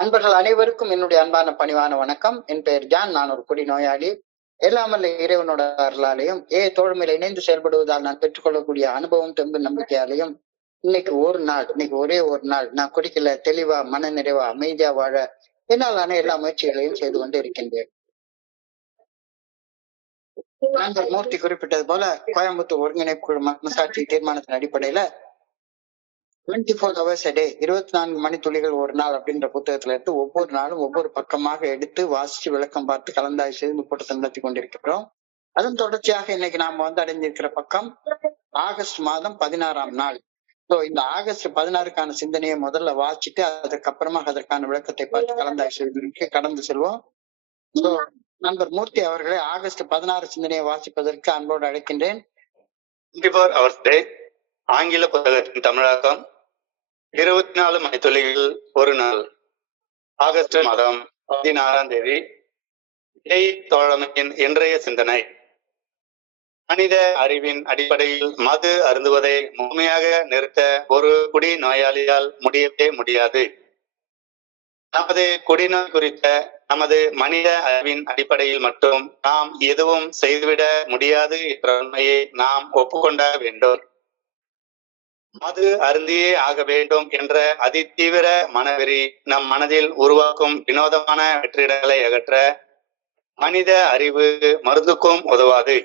அன்பர்கள் அனைவருக்கும் என்னுடைய அன்பான பணிவான வணக்கம். என் பெயர் ஜான். நான் ஒரு குடி நோயாளி. எல்லாமல்ல இறைவனோட அருளாலையும் தோழமையில இணைந்து செயல்படுவதால் நான் பெற்றுக்கொள்ளக்கூடிய அனுபவம் தெம்பு நம்பிக்கையாலையும் இன்னைக்கு ஒரே ஒரு நாள் நான் குடிக்கல, தெளிவா மன நிறைவா அமைதியா வாழ என்னாலான எல்லா முயற்சிகளையும் செய்து கொண்டு இருக்கின்றேன். நண்பர் மூர்த்தி குறிப்பிட்டது போல கோயம்புத்தூர் ஒருங்கிணைப்பு குழு மனசாட்சி தீர்மானத்தின் அடிப்படையில 24 hours a day 24 மணித்துளிகள் ஒரு நாள் அப்படின்ற புத்தகத்துல எடுத்து ஒவ்வொரு நாளும் ஒவ்வொரு பக்கமாக எடுத்து வாசிச்சு விளக்கம் பார்த்து கலந்தாய் செய்து போட்டு நடத்தி கொண்டிருக்கிறோம். அதன் தொடர்ச்சியாக இன்னைக்கு நாம அடைஞ்சிருக்கிற பக்கம் ஆகஸ்ட் மாதம் 16ஆம் நாள். இந்த ஆகஸ்ட் 16க்கான சிந்தனையை முதல்ல வாசிச்சுட்டு அதுக்கப்புறமா அதற்கான விளக்கத்தை பார்த்து கலந்தாய் செய்வதற்கு கடந்து செல்வோம். நண்பர் மூர்த்தி அவர்களை ஆகஸ்ட் 16 சிந்தனையை வாசிப்பதற்கு அன்போடு அழைக்கின்றேன். ஆங்கில புத்தகத்தின் தமிழாக்கம் 24 மணித்துளிகள் ஒரு நாள், ஆகஸ்ட் மாதம் 16ஆம் தேதி. தோழமையின் இன்றைய சிந்தனை: மனித அறிவின் அடிப்படையில் மது அருந்துவதை முழுமையாக நிறுத்த ஒரு குடி நோயாளியால் முடியவே முடியாது. நமது குடிநோய் குறித்த நமது மனித அறிவின் அடிப்படையில் மட்டும் நாம் எதுவும் செய்துவிட முடியாது என்ற உண்மையை நாம் ஒப்புக்கொள்ள வேண்டும். மது அருந்தியே ஆக வேண்டும் என்ற அதிதீவிர மனவெறி நம் மனதில் உருவாக்கும் வினோதமான வெற்றிடங்களை அகற்ற மனித அறிவு மருந்துக்கும் உதவாது.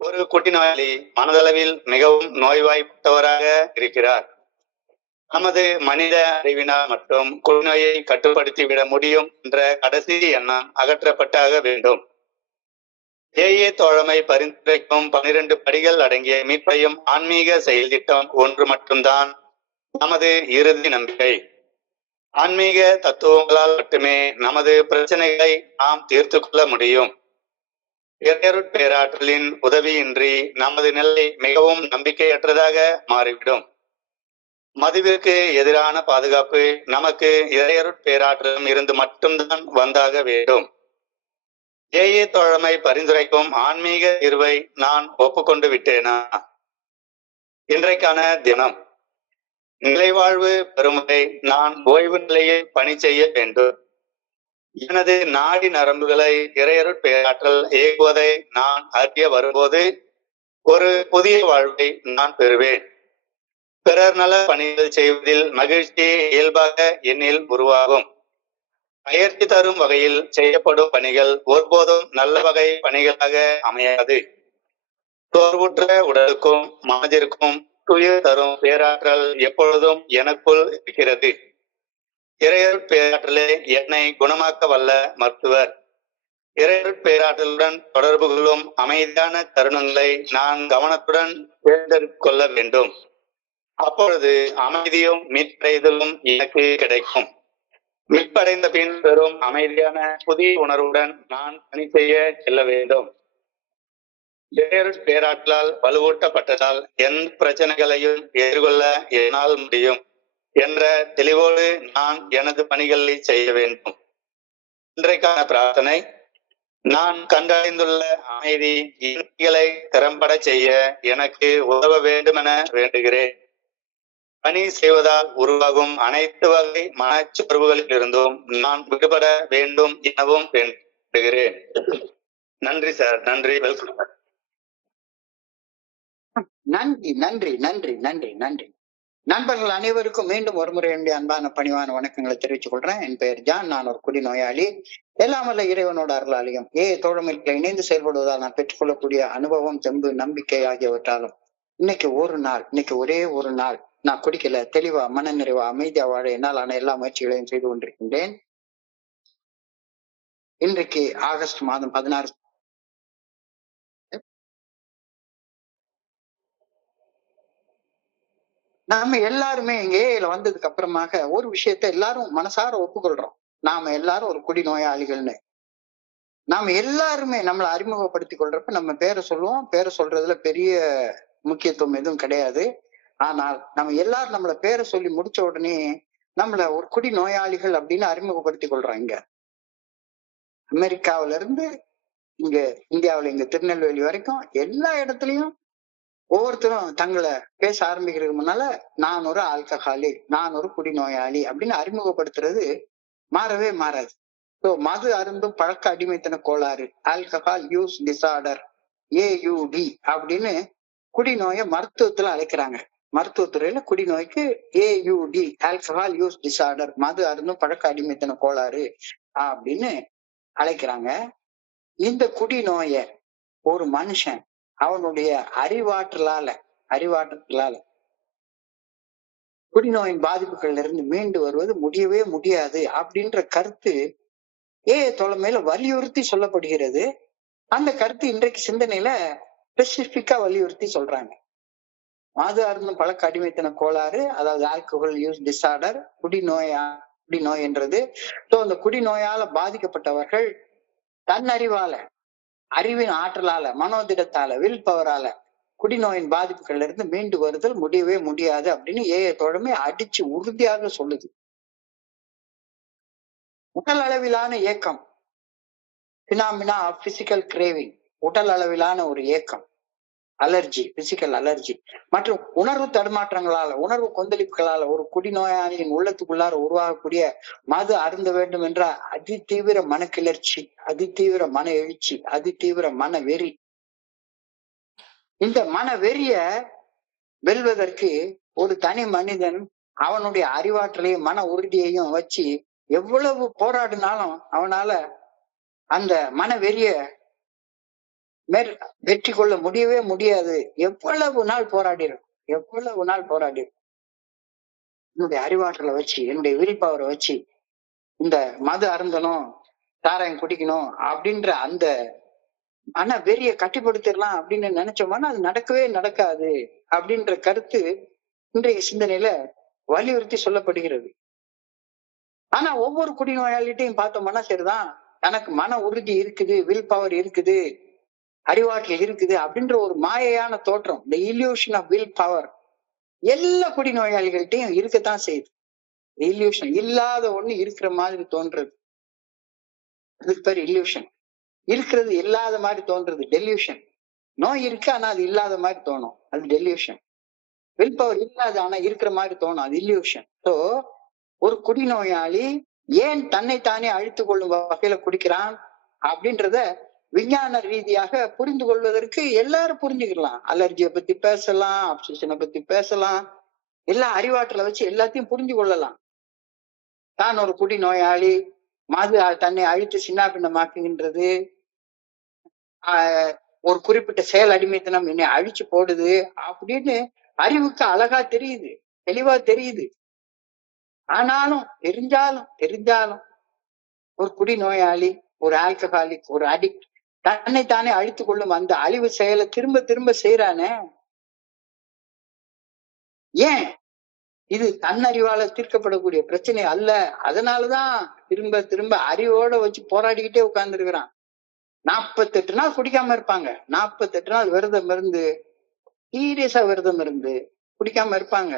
ஒரு குடிநோயாளி மனதளவில் மிகவும் நோய்வாய்ப்பட்டவராக இருக்கிறார். நமது மனித அறிவினால் மட்டும் குடிநோயை கட்டுப்படுத்திவிட முடியும் என்ற கடைசி எண்ணம் அகற்றப்பட்டாக வேண்டும். தோழமை பரிந்துரைக்கும் 12 படிகள் அடங்கிய மீட்பையும் ஆன்மீக செயல் திட்டம் ஒன்று மட்டும்தான் நமது இறுதி நம்பிக்கை. ஆன்மீக தத்துவங்களால் மட்டுமே நமது பிரச்சனைகளை நாம் தீர்த்து கொள்ள முடியும். பேராற்றலின் உதவியின்றி நமது நிலை மிகவும் நம்பிக்கையற்றதாக மாறிவிடும். மதுவிற்கு எதிரான பாதுகாப்பு நமக்கு பேராற்றலும் இருந்து மட்டும்தான் வந்தாக வேண்டும். தோழமை பரிந்துரைக்கும் ஆன்மீக தீர்வை நான் ஒப்புக்கொண்டு விட்டேனா? இன்றைக்கான தினம்: நிலைவாழ்வு பெறுமுறை நான் ஓய்வு நிலையில் பணி செய்ய வேண்டும். எனது நாடி நரம்புகளை பேராற்றல் இயக்குவதை நான் அறிய வரும்போது ஒரு புதிய வாழ்வை நான் பெறுவேன். பிறர் நல பணிகள் செய்வதில் மகிழ்ச்சி இயல்பாக என்னில் உருவாகும். பயிற்சி தரும் வகையில் செய்யப்படும் பணிகள் ஒருபோதும் நல்ல வகை பணிகளாக அமையாது. சோர்வுற்ற உடலுக்கும் மனதிற்கும் துயிர் தரும் பேராற்றல் எப்பொழுதும் எனக்குள் இருக்கிறது. பேராற்றலே என்னை குணமாக்க வல்ல மருத்துவர். பேராற்றலுடன் தொடர்பு கொள்ளும் அமைதியான தருணங்களை நான் கவனத்துடன் தேர்ந்தெடுத்துக் கொள்ள வேண்டும். அப்பொழுது அமைதியும் மீட்படைதலும் எனக்கு கிடைக்கும். மீட்படைந்த பின் பெறும் அமைதியான புதிய உணர்வுடன் நான் பணி செய்ய செல்ல வேண்டும். பேராற்றலால் வலுவூட்டப்பட்டதால் எந்த பிரச்சனைகளையும் எதிர்கொள்ள என்னால் முடியும் என்ற தெளிவோடு நான் எனது பணிகளை செய்ய வேண்டும். இன்றைக்கான பிரார்த்தனை: நான் கண்டடைந்துள்ள அமைதி இன்மைகளை திறம்பட செய்ய எனக்கு உதவ வேண்டும் என வேண்டுகிறேன். பணி செய்வதால் உருவாகும் அனைத்து வகை மனச்சோர்வுகளில் இருந்தும் நான் விடுபட வேண்டும் எனவும் வேண்டுகிறேன். நன்றி சார். நன்றி. வெல்கம். நன்றி நன்றி நன்றி நன்றி நன்றி. நண்பர்கள் அனைவருக்கும் மீண்டும் ஒருமுறை என்னுடைய அன்பான பணிவான வணக்கங்களை தெரிவித்துக் கொள்றேன். என் பெயர் ஜான். நான் ஒரு குடி நோயாளி. எல்லாமல்ல இறைவனோட அருளாலையும் தோழமைகளை இணைந்து செயல்படுவதால் நான் பெற்றுக்கொள்ளக்கூடிய அனுபவம் தெம்பு நம்பிக்கை ஆகியவற்றாலும் இன்னைக்கு ஒரே ஒரு நாள் நான் குடிக்கல, தெளிவா மன நிறைவா அமைதியா வாழ என்னால் எல்லா முயற்சிகளையும் செய்து கொண்டிருக்கின்றேன். இன்றைக்கு ஆகஸ்ட் மாதம் 16. நாம எல்லாருமே இங்க வந்ததுக்கு அப்புறமாக ஒரு விஷயத்த எல்லாரும் மனசார ஒப்புக்கொள்றோம். நாம எல்லாரும் ஒரு குடி நோயாளிகள்னு. நாம எல்லாருமே நம்மளை அறிமுகப்படுத்திக் கொள்றப்ப நம்ம பேரை சொல்லுவோம். பேரை சொல்றதுல பெரிய முக்கியத்துவம் எதுவும் கிடையாது. ஆனால் நம்ம எல்லாரும் நம்மள பேரை சொல்லி முடிச்ச உடனே நம்மள ஒரு குடி நோயாளிகள் அப்படின்னு அறிமுகப்படுத்திக் கொள்றோம். இங்க அமெரிக்காவில இருந்து இங்க இந்தியாவில இங்க திருநெல்வேலி வரைக்கும் எல்லா இடத்துலயும் ஒவ்வொருத்தரும் தங்களை பேச ஆரம்பிக்கிறதுக்கு முன்னால நான் ஒரு ஆல்கஹாலிக், நான் ஒரு குடி நோயாளி அப்படின்னு அறிமுகப்படுத்துறது மாறவே மாறாது. ஸோ மது அருந்தும் பழக்க அடிமைத்தன கோளாறு, ஆல்கஹால் யூஸ் டிசார்டர், ஏயுடி அப்படின்னு குடிநோயை மருத்துவத்துல அழைக்கிறாங்க. மருத்துவத்துறையில குடிநோய்க்கு ஏயுடி, ஆல்கஹால் யூஸ் டிசார்டர், மது அருந்தும் பழக்க அடிமைத்தன கோளாறு அப்படின்னு அழைக்கிறாங்க. இந்த குடிநோயை ஒரு மனுஷன் அவனுடைய அறிவாற்றலால குடிநோயின் பாதிப்புகள்ல இருந்து மீண்டு வருவது முடியவே முடியாது அப்படின்ற கருத்து தலைமையில வலியுறுத்தி சொல்லப்படுகிறது. அந்த கருத்து இன்றைக்கு சிந்தனையில ஸ்பெசிபிக்கா வலியுறுத்தி சொல்றாங்க. மது அருந்தும் பழக்க அடிமைத்தன கோளாறு, அதாவது ஆல்கஹால் யூஸ் டிசார்டர், குடிநோய் என்றது. அந்த குடிநோயால பாதிக்கப்பட்டவர்கள் தன்னறிவால, அறிவின் ஆற்றலால, மனோதிடத்தால, வில் பவரால குடிநோயின் பாதிப்புகள்ல இருந்து மீண்டு வருதல் முடியவே முடியாது அப்படின்னு தோழமை அடிச்சு உறுதியாக சொல்லுது. உடல் அளவிலான ஏக்கம், பினாமினா ஆஃப் பிசிக்கல் கிரேவிங், உடல் அளவிலான ஒரு ஏக்கம், அலர்ஜி, பிசிக்கல் அலர்ஜி மற்றும் உணர்வு தடுமாற்றங்களால, உணர்வு கொந்தளிப்புகளால ஒரு குடிநோயாளியின் உள்ளத்துக்குள்ளார உருவாகக்கூடிய மது அருந்த வேண்டும் என்ற அதிதீவிர மனக்கிளர்ச்சி, அதிதீவிர மன எழுச்சி, அதிதீவிர மன வெறி. இந்த மன வெறிய வெல்வதற்கு ஒரு தனி மனிதன் அவனுடைய அறிவாற்றலையும் மன உறுதியையும் வச்சு எவ்வளவு போராடினாலும் அவனால அந்த மன வெறிய வெற்றி கொள்ள முடியவே முடியாது. எவ்வளவு நாள் போராடிடும், என்னுடைய அறிவாற்றலை வச்சு, என்னுடைய விரிப்பவரை வச்சு இந்த மது அருந்தணும், சாராயம் குடிக்கணும் அப்படின்ற அந்த மன வெறிய கட்டுப்படுத்திடலாம் அப்படின்னு நினைச்சோம்னா அது நடக்கவே நடக்காது அப்படின்ற கருத்து இன்றைய சிந்தனையில வலியுறுத்தி சொல்லப்படுகிறது. ஆனா ஒவ்வொரு குடிநோயாளிட்டையும் பார்த்தோம்னா சரிதான், எனக்கு மன உறுதி இருக்குது, வில் பவர் இருக்குது, அறிவாற்றல் இருக்குது அப்படின்ற ஒரு மாயையான தோற்றம், இந்த இல்யூஷன் ஆஃப் வில் பவர் எல்லா குடிநோயாளிகள்ட்டையும் இருக்கத்தான் செய்யுது. இல்யூஷன் இல்லாத ஒண்ணு இருக்கிற மாதிரி தோன்றது, அதுக்கு பேர் இல்யூஷன். இருக்கிறது இல்லாத மாதிரி தோன்றது டெல்யூஷன். நோய் இருக்கு ஆனா அது இல்லாத மாதிரி தோணும், அது டெல்யூஷன். வில் பவர் இல்லாத ஆனா இருக்கிற மாதிரி தோணும், அது இல்யூஷன். ஸோ ஒரு குடிநோயாளி ஏன் தன்னைத்தானே அழித்துக் கொள்ளும் வகையில குடிக்கிறான் அப்படின்றத விஞ்ஞான ரீதியாக புரிந்து கொள்வதற்கு எல்லாரும் புரிஞ்சுக்கலாம். அலர்ஜியை பத்தி பேசலாம், அப்சஷனை பத்தி பேசலாம், எல்லா அறிவாற்றலை வச்சு எல்லாத்தையும் புரிஞ்சு கொள்ளலாம். தான் ஒரு குடிநோயாளி, மது தன்னை அழித்து சின்ன பின்னமாக்குகின்றது, ஒரு குறிப்பிட்ட செயல் அடிமைத்தனம் என்னை அழிச்சு போடுது அப்படின்னு அறிவுக்கு அழகா தெரியுது, தெளிவா தெரியுது. ஆனாலும் தெரிஞ்சாலும் ஒரு குடிநோயாளி, ஒரு ஆல்கஹாலிக், ஒரு அடிக்ட் தன்னைத்தானே அழித்துக் கொள்ளும் அந்த அழிவு செயலை திரும்ப திரும்ப செய்யறானே, ஏன்? இது தன்னறிவால தீர்க்கப்படக்கூடிய பிரச்சனை அல்ல. அதனாலதான் திரும்ப திரும்ப அறிவோட வச்சு போராடிக்கிட்டே உட்கார்ந்து இருக்கிறான். 48 நாள் குடிக்காம இருப்பாங்க, 48 நாள் விரதம் இருந்து, சீரியஸா விரதம் இருந்து குடிக்காம இருப்பாங்க.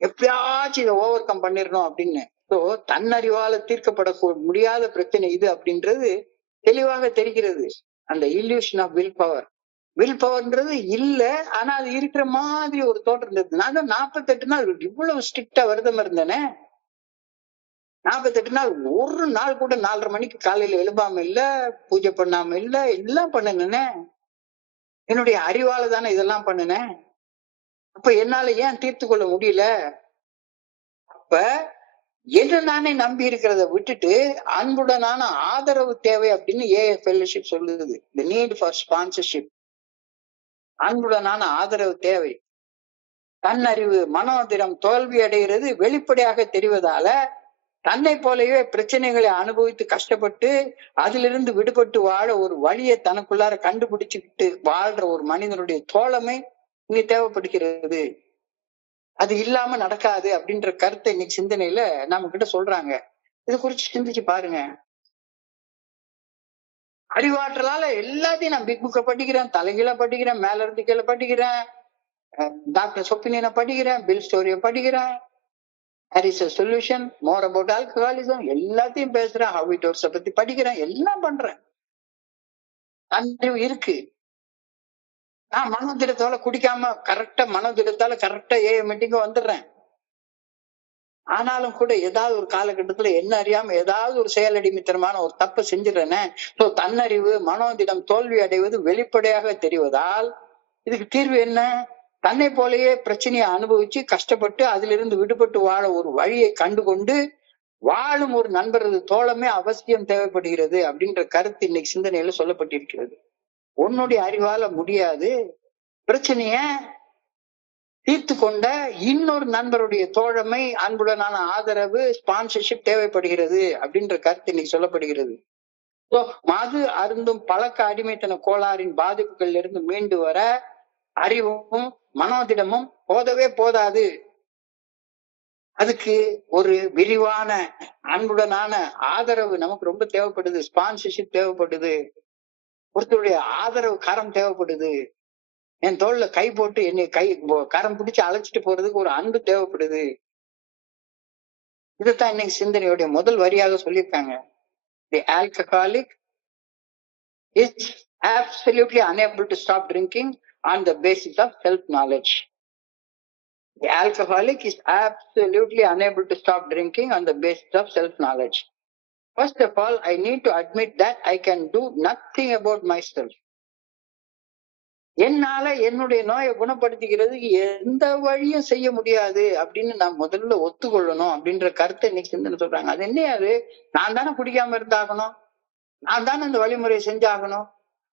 எப்படியாச்சும் இதை ஓவர் கம் பண்ணிடணும் அப்படின்னு. ஸோ தன்னறிவால தீர்க்கப்பட முடியாத பிரச்சனை இது அப்படின்றது தெளிவாக தெரிகிறது. அந்த illusion of will power, will பவர்ன்றது இல்ல, ஆனா அது இருக்கிற மாதிரி ஒரு தோற்றம் இருந்தது. நான் தான் 48 நாள் இவ்வளவு ஸ்ட்ரிக்டா விரதம் இருந்தேனே, 48 நாள் ஒரு நாள் கூட 4:30 மணிக்கு காலையில எழுப்பாம இல்ல, பூஜை பண்ணாம இல்ல, எல்லாம் பண்ணுனே. என்னுடைய அறிவால தானே இதெல்லாம் பண்ணுனேன். அப்ப என்னால ஏன் தீர்த்து கொள்ள முடியல? அப்ப என்ன நானே நம்பி இருக்கிறத விட்டுட்டு அன்புடனான ஆதரவு தேவை அப்படின்னு ஃபெல்லோஷிப் சொல்லுது. தி நீட் ஃபார் ஸ்பான்சர்ஷிப், அன்புடனான ஆதரவு தேவை. தன்னறிவு, மனோதிடம் தோல்வி அடைகிறது வெளிப்படையாக தெரிவதால தன்னை போலவே பிரச்சனைகளை அனுபவித்து கஷ்டப்பட்டு அதிலிருந்து விடுபட்டு வாழ ஒரு வழியை தனக்குள்ளார கண்டுபிடிச்சுக்கிட்டு வாழ்ற ஒரு மனிதனுடைய தோழமை இங்க தேவைப்படுகிறது. அது இல்லாம நடக்காது அப்படின்ற கருத்தை இன்னைக்கு சிந்தனையில நம்ம கிட்ட சொல்றாங்க. இது குறிச்சு சிந்திச்சு பாருங்க. அறிவாற்றலால எல்லாத்தையும் நான் பிக் புக்க படிக்கிறேன், தலைகீழ படிக்கிறேன், மேல இருந்து கீழே படிக்கிறேன், டாக்டர் ஒப்பீனியனை படிக்கிறேன், பில் ஸ்டோரிய படிக்கிறேன், there is a solution, more about alcoholism, எல்லாத்தையும் பேசுறேன், how it works பத்தி படிக்கிறேன், எல்லாம் பண்றேன். அறிவு இருக்கு. நான் மனோதிடத்தால குடிக்காம கரெக்டா மனோதிடத்தால கரெக்டா மீட்டிங்க வந்துடுறேன். ஆனாலும் கூட ஏதாவது ஒரு காலகட்டத்துல என்ன அறியாம ஏதாவது ஒரு செயலடிமைத்தனமான ஒரு தப்பை செஞ்சிடறேனே. சோ தன்னறிவு, மனோதிடம் தோல்வி அடைவது வெளிப்படையாக தெரிவதால் இதுக்கு தீர்வு என்ன? தன்னை போலயே பிரச்சனையை அனுபவிச்சு கஷ்டப்பட்டு அதிலிருந்து விடுபட்டு வாழ ஒரு வழியை கண்டுகொண்டு வாழும் ஒரு நண்பரது தோழமே அவசியம் தேவைப்படுகிறது அப்படின்ற கருத்து இன்னைக்கு சிந்தனையில சொல்லப்பட்டிருக்கிறது. உன்னுடைய அறிவால முடியாது, பிரச்சனைய தீர்த்து கொண்ட இன்னொரு நண்பருடைய தோழமை, அன்புடனான ஆதரவு, ஸ்பான்சர்ஷிப் தேவைப்படுகிறது அப்படின்ற கருத்து இன்னைக்கு சொல்லப்படுகிறது. மது அருந்தும் பழக்க அடிமைத்தன கோளாறின் பாதிப்புகளில் இருந்து மீண்டு வர அறிவும் மனோதிடமும் போதவே போதாது. அதுக்கு ஒரு விரிவான அன்புடனான ஆதரவு நமக்கு ரொம்ப தேவைப்படுது. ஸ்பான்சர்ஷிப் தேவைப்படுது. ஒருத்தருடைய ஆதரவு கரம் தேவைப்படுது. என் தோல்ல கை போட்டு என்னை கரம் பிடிச்சு அழைச்சிட்டு போறதுக்கு ஒரு அன்பு தேவைப்படுது. இதுதான் இன்னைக்கு சிந்தனையுடைய முதல் வரியாக சொல்லியிருக்காங்க. The alcoholic is absolutely unable to stop drinking on the basis of self-knowledge. The alcoholic is absolutely unable to stop drinking on the basis of self-knowledge. First of all, I need to admit that I can do nothing about myself. என்னால என்னுடைய நோயை குணப்படுத்திக்கிறதுக்கு எந்த வழியும் செய்ய முடியாது அப்படின்னு நான் முதல்ல ஒத்துக்கொள்ளணும் அப்படின்ற கருத்தை இன்னைக்கு சிந்தனை சொல்றாங்க. அது என்ன? அது நான் தானே குடிக்காம இருந்தாகணும், நான் தானே இந்த வழிமுறையை செஞ்சாகணும்.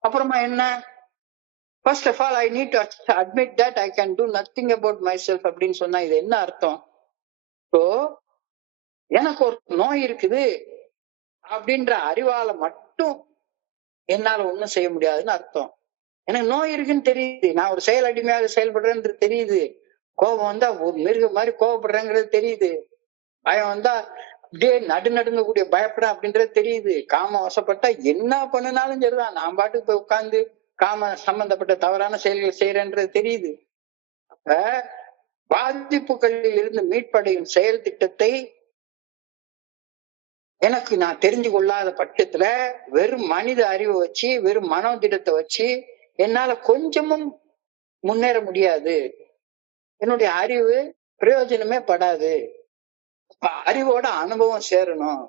அப்புறமா என்ன? First of all, I need to admit that I can do nothing about myself அப்படின்னு சொன்னா இது என்ன அர்த்தம்? ஸோ எனக்கு ஒரு நோய் இருக்குது அப்படின்ற அறிவால மட்டும் என்னால ஒண்ணும் செய்ய முடியாதுன்னு அர்த்தம். எனக்கு நோய் இருக்குன்னு தெரியுது, நான் ஒரு செயல் அடிமையாக செயல்படுறேன்றது தெரியுது, கோபம் வந்தா ஒரு மிருகம் மாதிரி கோபப்படுறேங்கிறது தெரியுது, பயம் வந்தா அப்படியே நடுநடுங்கக்கூடிய பயப்படுறேன் அப்படின்றது தெரியுது, காம வசப்பட்டா என்ன பண்ணினாலும் சரிதான் நான் பாட்டுக்கு போய் உட்கார்ந்து காம சம்பந்தப்பட்ட தவறான செயல்கள் செய்யறேன்றது தெரியுது. அப்ப பாதிப்புகளில் இருந்து மீட்படையும் செயல் திட்டத்தை எனக்கு நான் தெரிஞ்சு கொள்ளாத பட்சத்துல வெறும் மனித அறிவை வச்சு, வெறும் மனோதிடத்தை வச்சு என்னால கொஞ்சமும் முன்னேற முடியாது. என்னுடைய அறிவு பிரயோஜனமே படாது. அறிவோட அனுபவம் சேரணும்.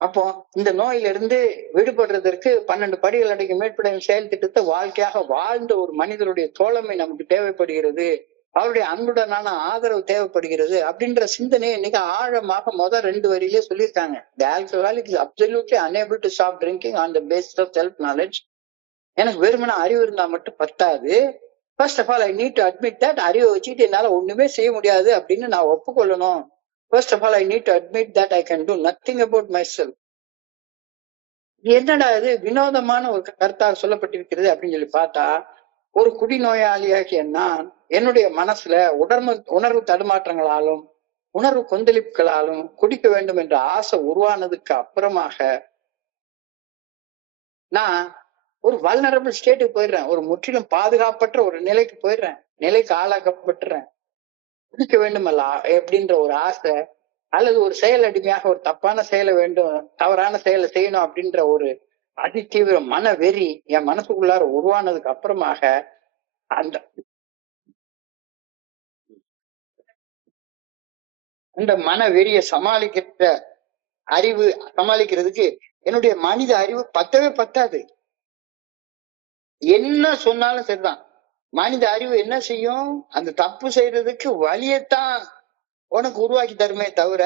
அப்போ இந்த நோயில இருந்து விடுபடுறதற்கு 12 படிகள் அடங்கிய மீட்படையும் செயல் திட்டத்தை வாழ்க்கையாக வாழ்ந்த ஒரு மனிதருடைய தோழமை நமக்கு தேவைப்படுகிறது, அவருடைய அன்புடனான ஆதரவு தேவைப்படுகிறது அப்படின்ற சிந்தனையை இன்னைக்கு ஆழமாக முதல் 2 வரியிலே சொல்லியிருக்காங்க. The alcoholic is absolutely unable to stop drinking on the basis of self knowledge. எனக்கு வெறுமன அறிவு இருந்தா மட்டும் பத்தாது. First of all, I need to admit that அறிவை வச்சுட்டு என்னால ஒண்ணுமே செய்ய முடியாது அப்படின்னு நான் ஒப்புக்கொள்ளணும். First of all, I need to admit that I can do nothing about myself. என்னடா இது வினோதமான ஒரு கருத்தாக சொல்லப்பட்டிருக்கிறது அப்படின்னு சொல்லி பார்த்தா, ஒரு குடிநோயாளியாகிய நான் என்னுடைய மனசுல உணர்வு தடுமாற்றங்களாலும் உணர்வு கொந்தளிப்புகளாலும் குடிக்க வேண்டும் என்ற ஆசை உருவானதுக்கு அப்புறமாக நான் ஒரு வல்னரபிள் ஸ்டேட்டுக்கு போயிடுறேன், ஒரு முற்றிலும் பாதுகாப்பற்ற ஒரு நிலைக்கு ஆளாக்கப்பட்டுறேன். குடிக்க வேண்டுமல்ல எப்படின்ற ஒரு ஆசை, அல்லது ஒரு செயல் அடிமையாக ஒரு தப்பான செயலை வேண்டும், தவறான செயலை செய்யணும் அப்படின்ற ஒரு அதிதீவிர மன வெறி என் மனசுக்குள்ளார உருவானதுக்கு அப்புறமாக அந்த மன வெறிய சமாளிக்கிறதுக்கு என்னுடைய மனித அறிவு பத்தவே பத்தாது. என்ன சொன்னாலும் சரிதான். மனித அறிவு என்ன செய்யும்? அந்த தப்பு செய்யறதுக்கு வழியத்தான் உனக்கு உருவாக்கி தருமே தவிர,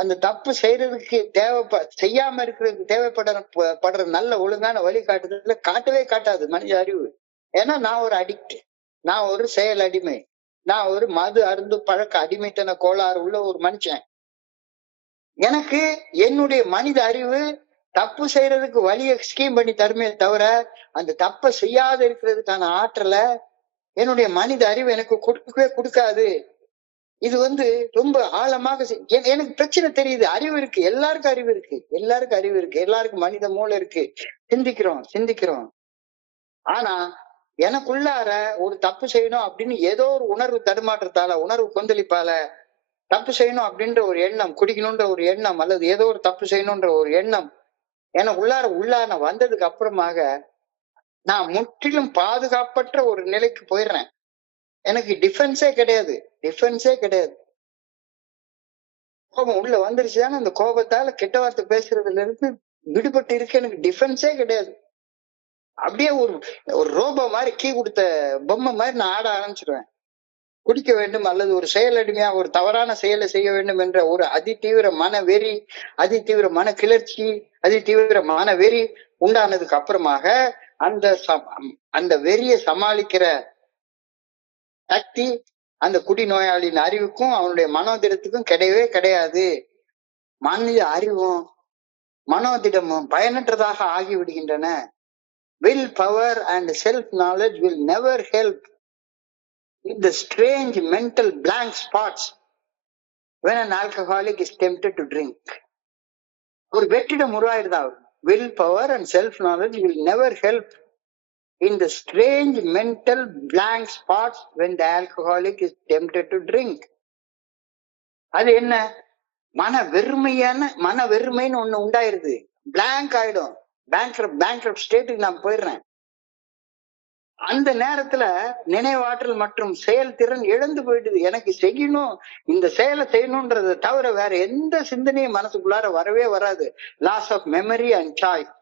அந்த தப்பு செய்யறதுக்கு செய்யாம இருக்கிறதுக்கு தேவைப்படுற நல்ல ஒழுங்கான வழிகாட்டுதல காட்டவே காட்டாது மனித அறிவு. ஏன்னா நான் ஒரு அடிக்ட், நான் ஒரு செயல் அடிமை, நான் ஒரு மது அருந்து பழக்க அடிமைத்தன கோளாறு உள்ள ஒரு மனுஷன். எனக்கு என்னுடைய மனித அறிவு தப்பு செய்யறதுக்கு வழியை ஸ்கீம் பண்ணி தருமே தவிர, அந்த தப்பை செய்யாத இருக்கிறதுக்கான ஆற்றலை என்னுடைய மனித அறிவு எனக்கு கொடுக்காது. இது ரொம்ப ஆழமாக எனக்கு பிரச்சனை தெரியுது. அறிவு இருக்கு, எல்லாருக்கும் அறிவு இருக்கு, எல்லாருக்கும் மனித மூளை இருக்கு, சிந்திக்கிறோம். ஆனா எனக்குள்ளார ஒரு தப்பு செய்யணும் அப்படின்னு ஏதோ ஒரு உணர்வு தடுமாற்றத்தால, உணர்வு கொந்தளிப்பால தப்பு செய்யணும் அப்படின்ற ஒரு எண்ணம், குடிக்கணும்ன்ற ஒரு எண்ணம், அல்லது ஏதோ ஒரு தப்பு செய்யணும்ன்ற ஒரு எண்ணம் எனக்கு உள்ளார வந்ததுக்கு அப்புறமாக நான் முற்றிலும் பாதுகாப்பற்ற ஒரு நிலைக்கு போயிடுறேன். எனக்கு டிஃபென்ஸே கிடையாது. கோபம் உள்ள வந்துருச்சுதானே, அந்த கோபத்தால கெட்ட வார்த்தை பேசுறதுல இருந்து விடுபட்டு இருக்க எனக்கு டிஃபென்ஸே கிடையாது. அப்படியே ஒரு ஒரு ரோபோ மாதிரி கீ கொடுத்த பொம்மை மாதிரி நான் ஆட ஆரம்பிச்சிருவேன். குடிக்க வேண்டும் அல்லது ஒரு செயல் அடிமையா ஒரு தவறான செயலை செய்ய வேண்டும் என்ற ஒரு அதிதீவிர மன வெறி, அதிதீவிர மன கிளர்ச்சி, அதிதீவிர மன வெறி உண்டானதுக்கு அப்புறமாக அந்த அந்த வெறியை சமாளிக்கிற சக்தி அந்த குடிநோயாளியின் அறிவுக்கும் அவனுடைய மனோதிடத்துக்கும் கிடையவே கிடையாது. மனித அறிவும் மனோதிடமும் பயனற்றதாக ஆகிவிடுகின்றன. Will power and self knowledge will never help in the strange mental blank spots when an alcoholic is tempted to drink. ஒரு வெற்றிடம் உருவாயிருதா? Will power and self knowledge will never help in the strange mental blank spots when the alcoholic is tempted to drink. அது என்ன? மன வெறுமைன்னு ஒண்ணு உண்டாயிருது. Blank ஆயிடும். Bankrupt ஸ்டேட்டுக்கு நான் போயிடுறேன். அந்த நேரத்துல நினைவாற்றல் மற்றும் செயல்திறன் இழந்து போயிடுது. எனக்கு செய்யணும், இந்த செயலை செய்யணும்ன்றதை தவிர வேற எந்த சிந்தனையும் மனசுக்குள்ளார வரவே வராது. Loss of memory and choice.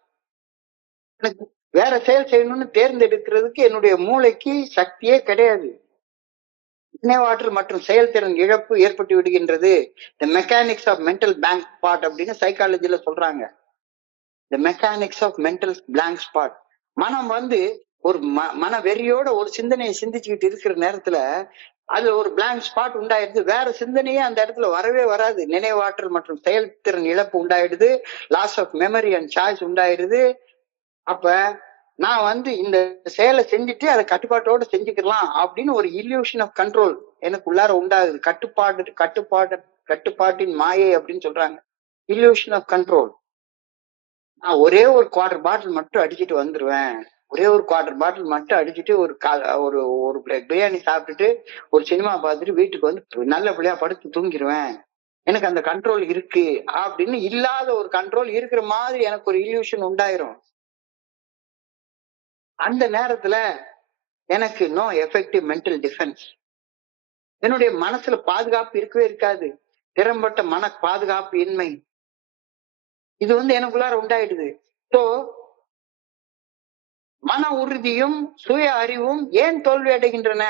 எனக்கு வேற செயல் செய்யணும்னு தேர்ந்தெடுக்கிறதுக்கு என்னுடைய மூளைக்கு சக்தியே கிடையாது. நினைவாற்றல் மற்றும் செயல்திறன் இழப்பு ஏற்பட்டு விடுகின்றது. The mechanics of mental blank spot அப்படின்னு சைக்காலஜில சொல்றாங்க. The mechanics of mental blank spot. மனம் ஒரு மன வெறியோட ஒரு சிந்தனையை சிந்திச்சுக்கிட்டு இருக்கிற நேரத்துல அது ஒரு பிளாங்க் ஸ்பாட் உண்டாயிடுது. வேற சிந்தனையே அந்த இடத்துல வரவே வராது. நினைவாற்றல் மற்றும் செயல்திறன் இழப்பு உண்டாயிடுது. Loss of memory and choice உண்டாயிடுது. அப்ப நான் இந்த செயலை செஞ்சுட்டு அதை கட்டுப்பாட்டோட செஞ்சுக்கலாம் அப்படின்னு ஒரு இல்யூஷன் ஆஃப் கண்ட்ரோல் எனக்கு உள்ளார உண்டாகுது. கட்டுப்பாட்டின் மாயை அப்படின்னு சொல்றாங்க. Illusion of control. நான் ஒரே ஒரு குவார்டர் பாட்டில் மட்டும் அடிச்சுட்டு வந்துருவேன். ஒரே ஒரு குவார்டர் பாட்டில் மட்டும் அடிச்சுட்டு ஒரு ஒரு பிளேட் பிரியாணி சாப்பிட்டுட்டு ஒரு சினிமா பார்த்துட்டு வீட்டுக்கு நல்ல பிள்ளையா படுத்து தூங்கிடுவேன். எனக்கு அந்த கண்ட்ரோல் இருக்கு அப்படின்னு இல்லாத ஒரு கண்ட்ரோல் இருக்கிற மாதிரி எனக்கு ஒரு இல்யூஷன் உண்டாயிரும். அந்த நேரத்துல எனக்கு நோ எஃபெக்டிவ் மென்டல் டிஃபென்ஸ். என்னுடைய மனசுல பாதுகாப்பு இருக்கவே இருக்காது. திறம்பட்ட மன பாதுகாப்பு இன்மை இது எனக்குள்ளார உண்டாயிடுது. ஸோ மன உறுதியும் சுய அறிவும் ஏன் தோல்வி அடைகின்றன?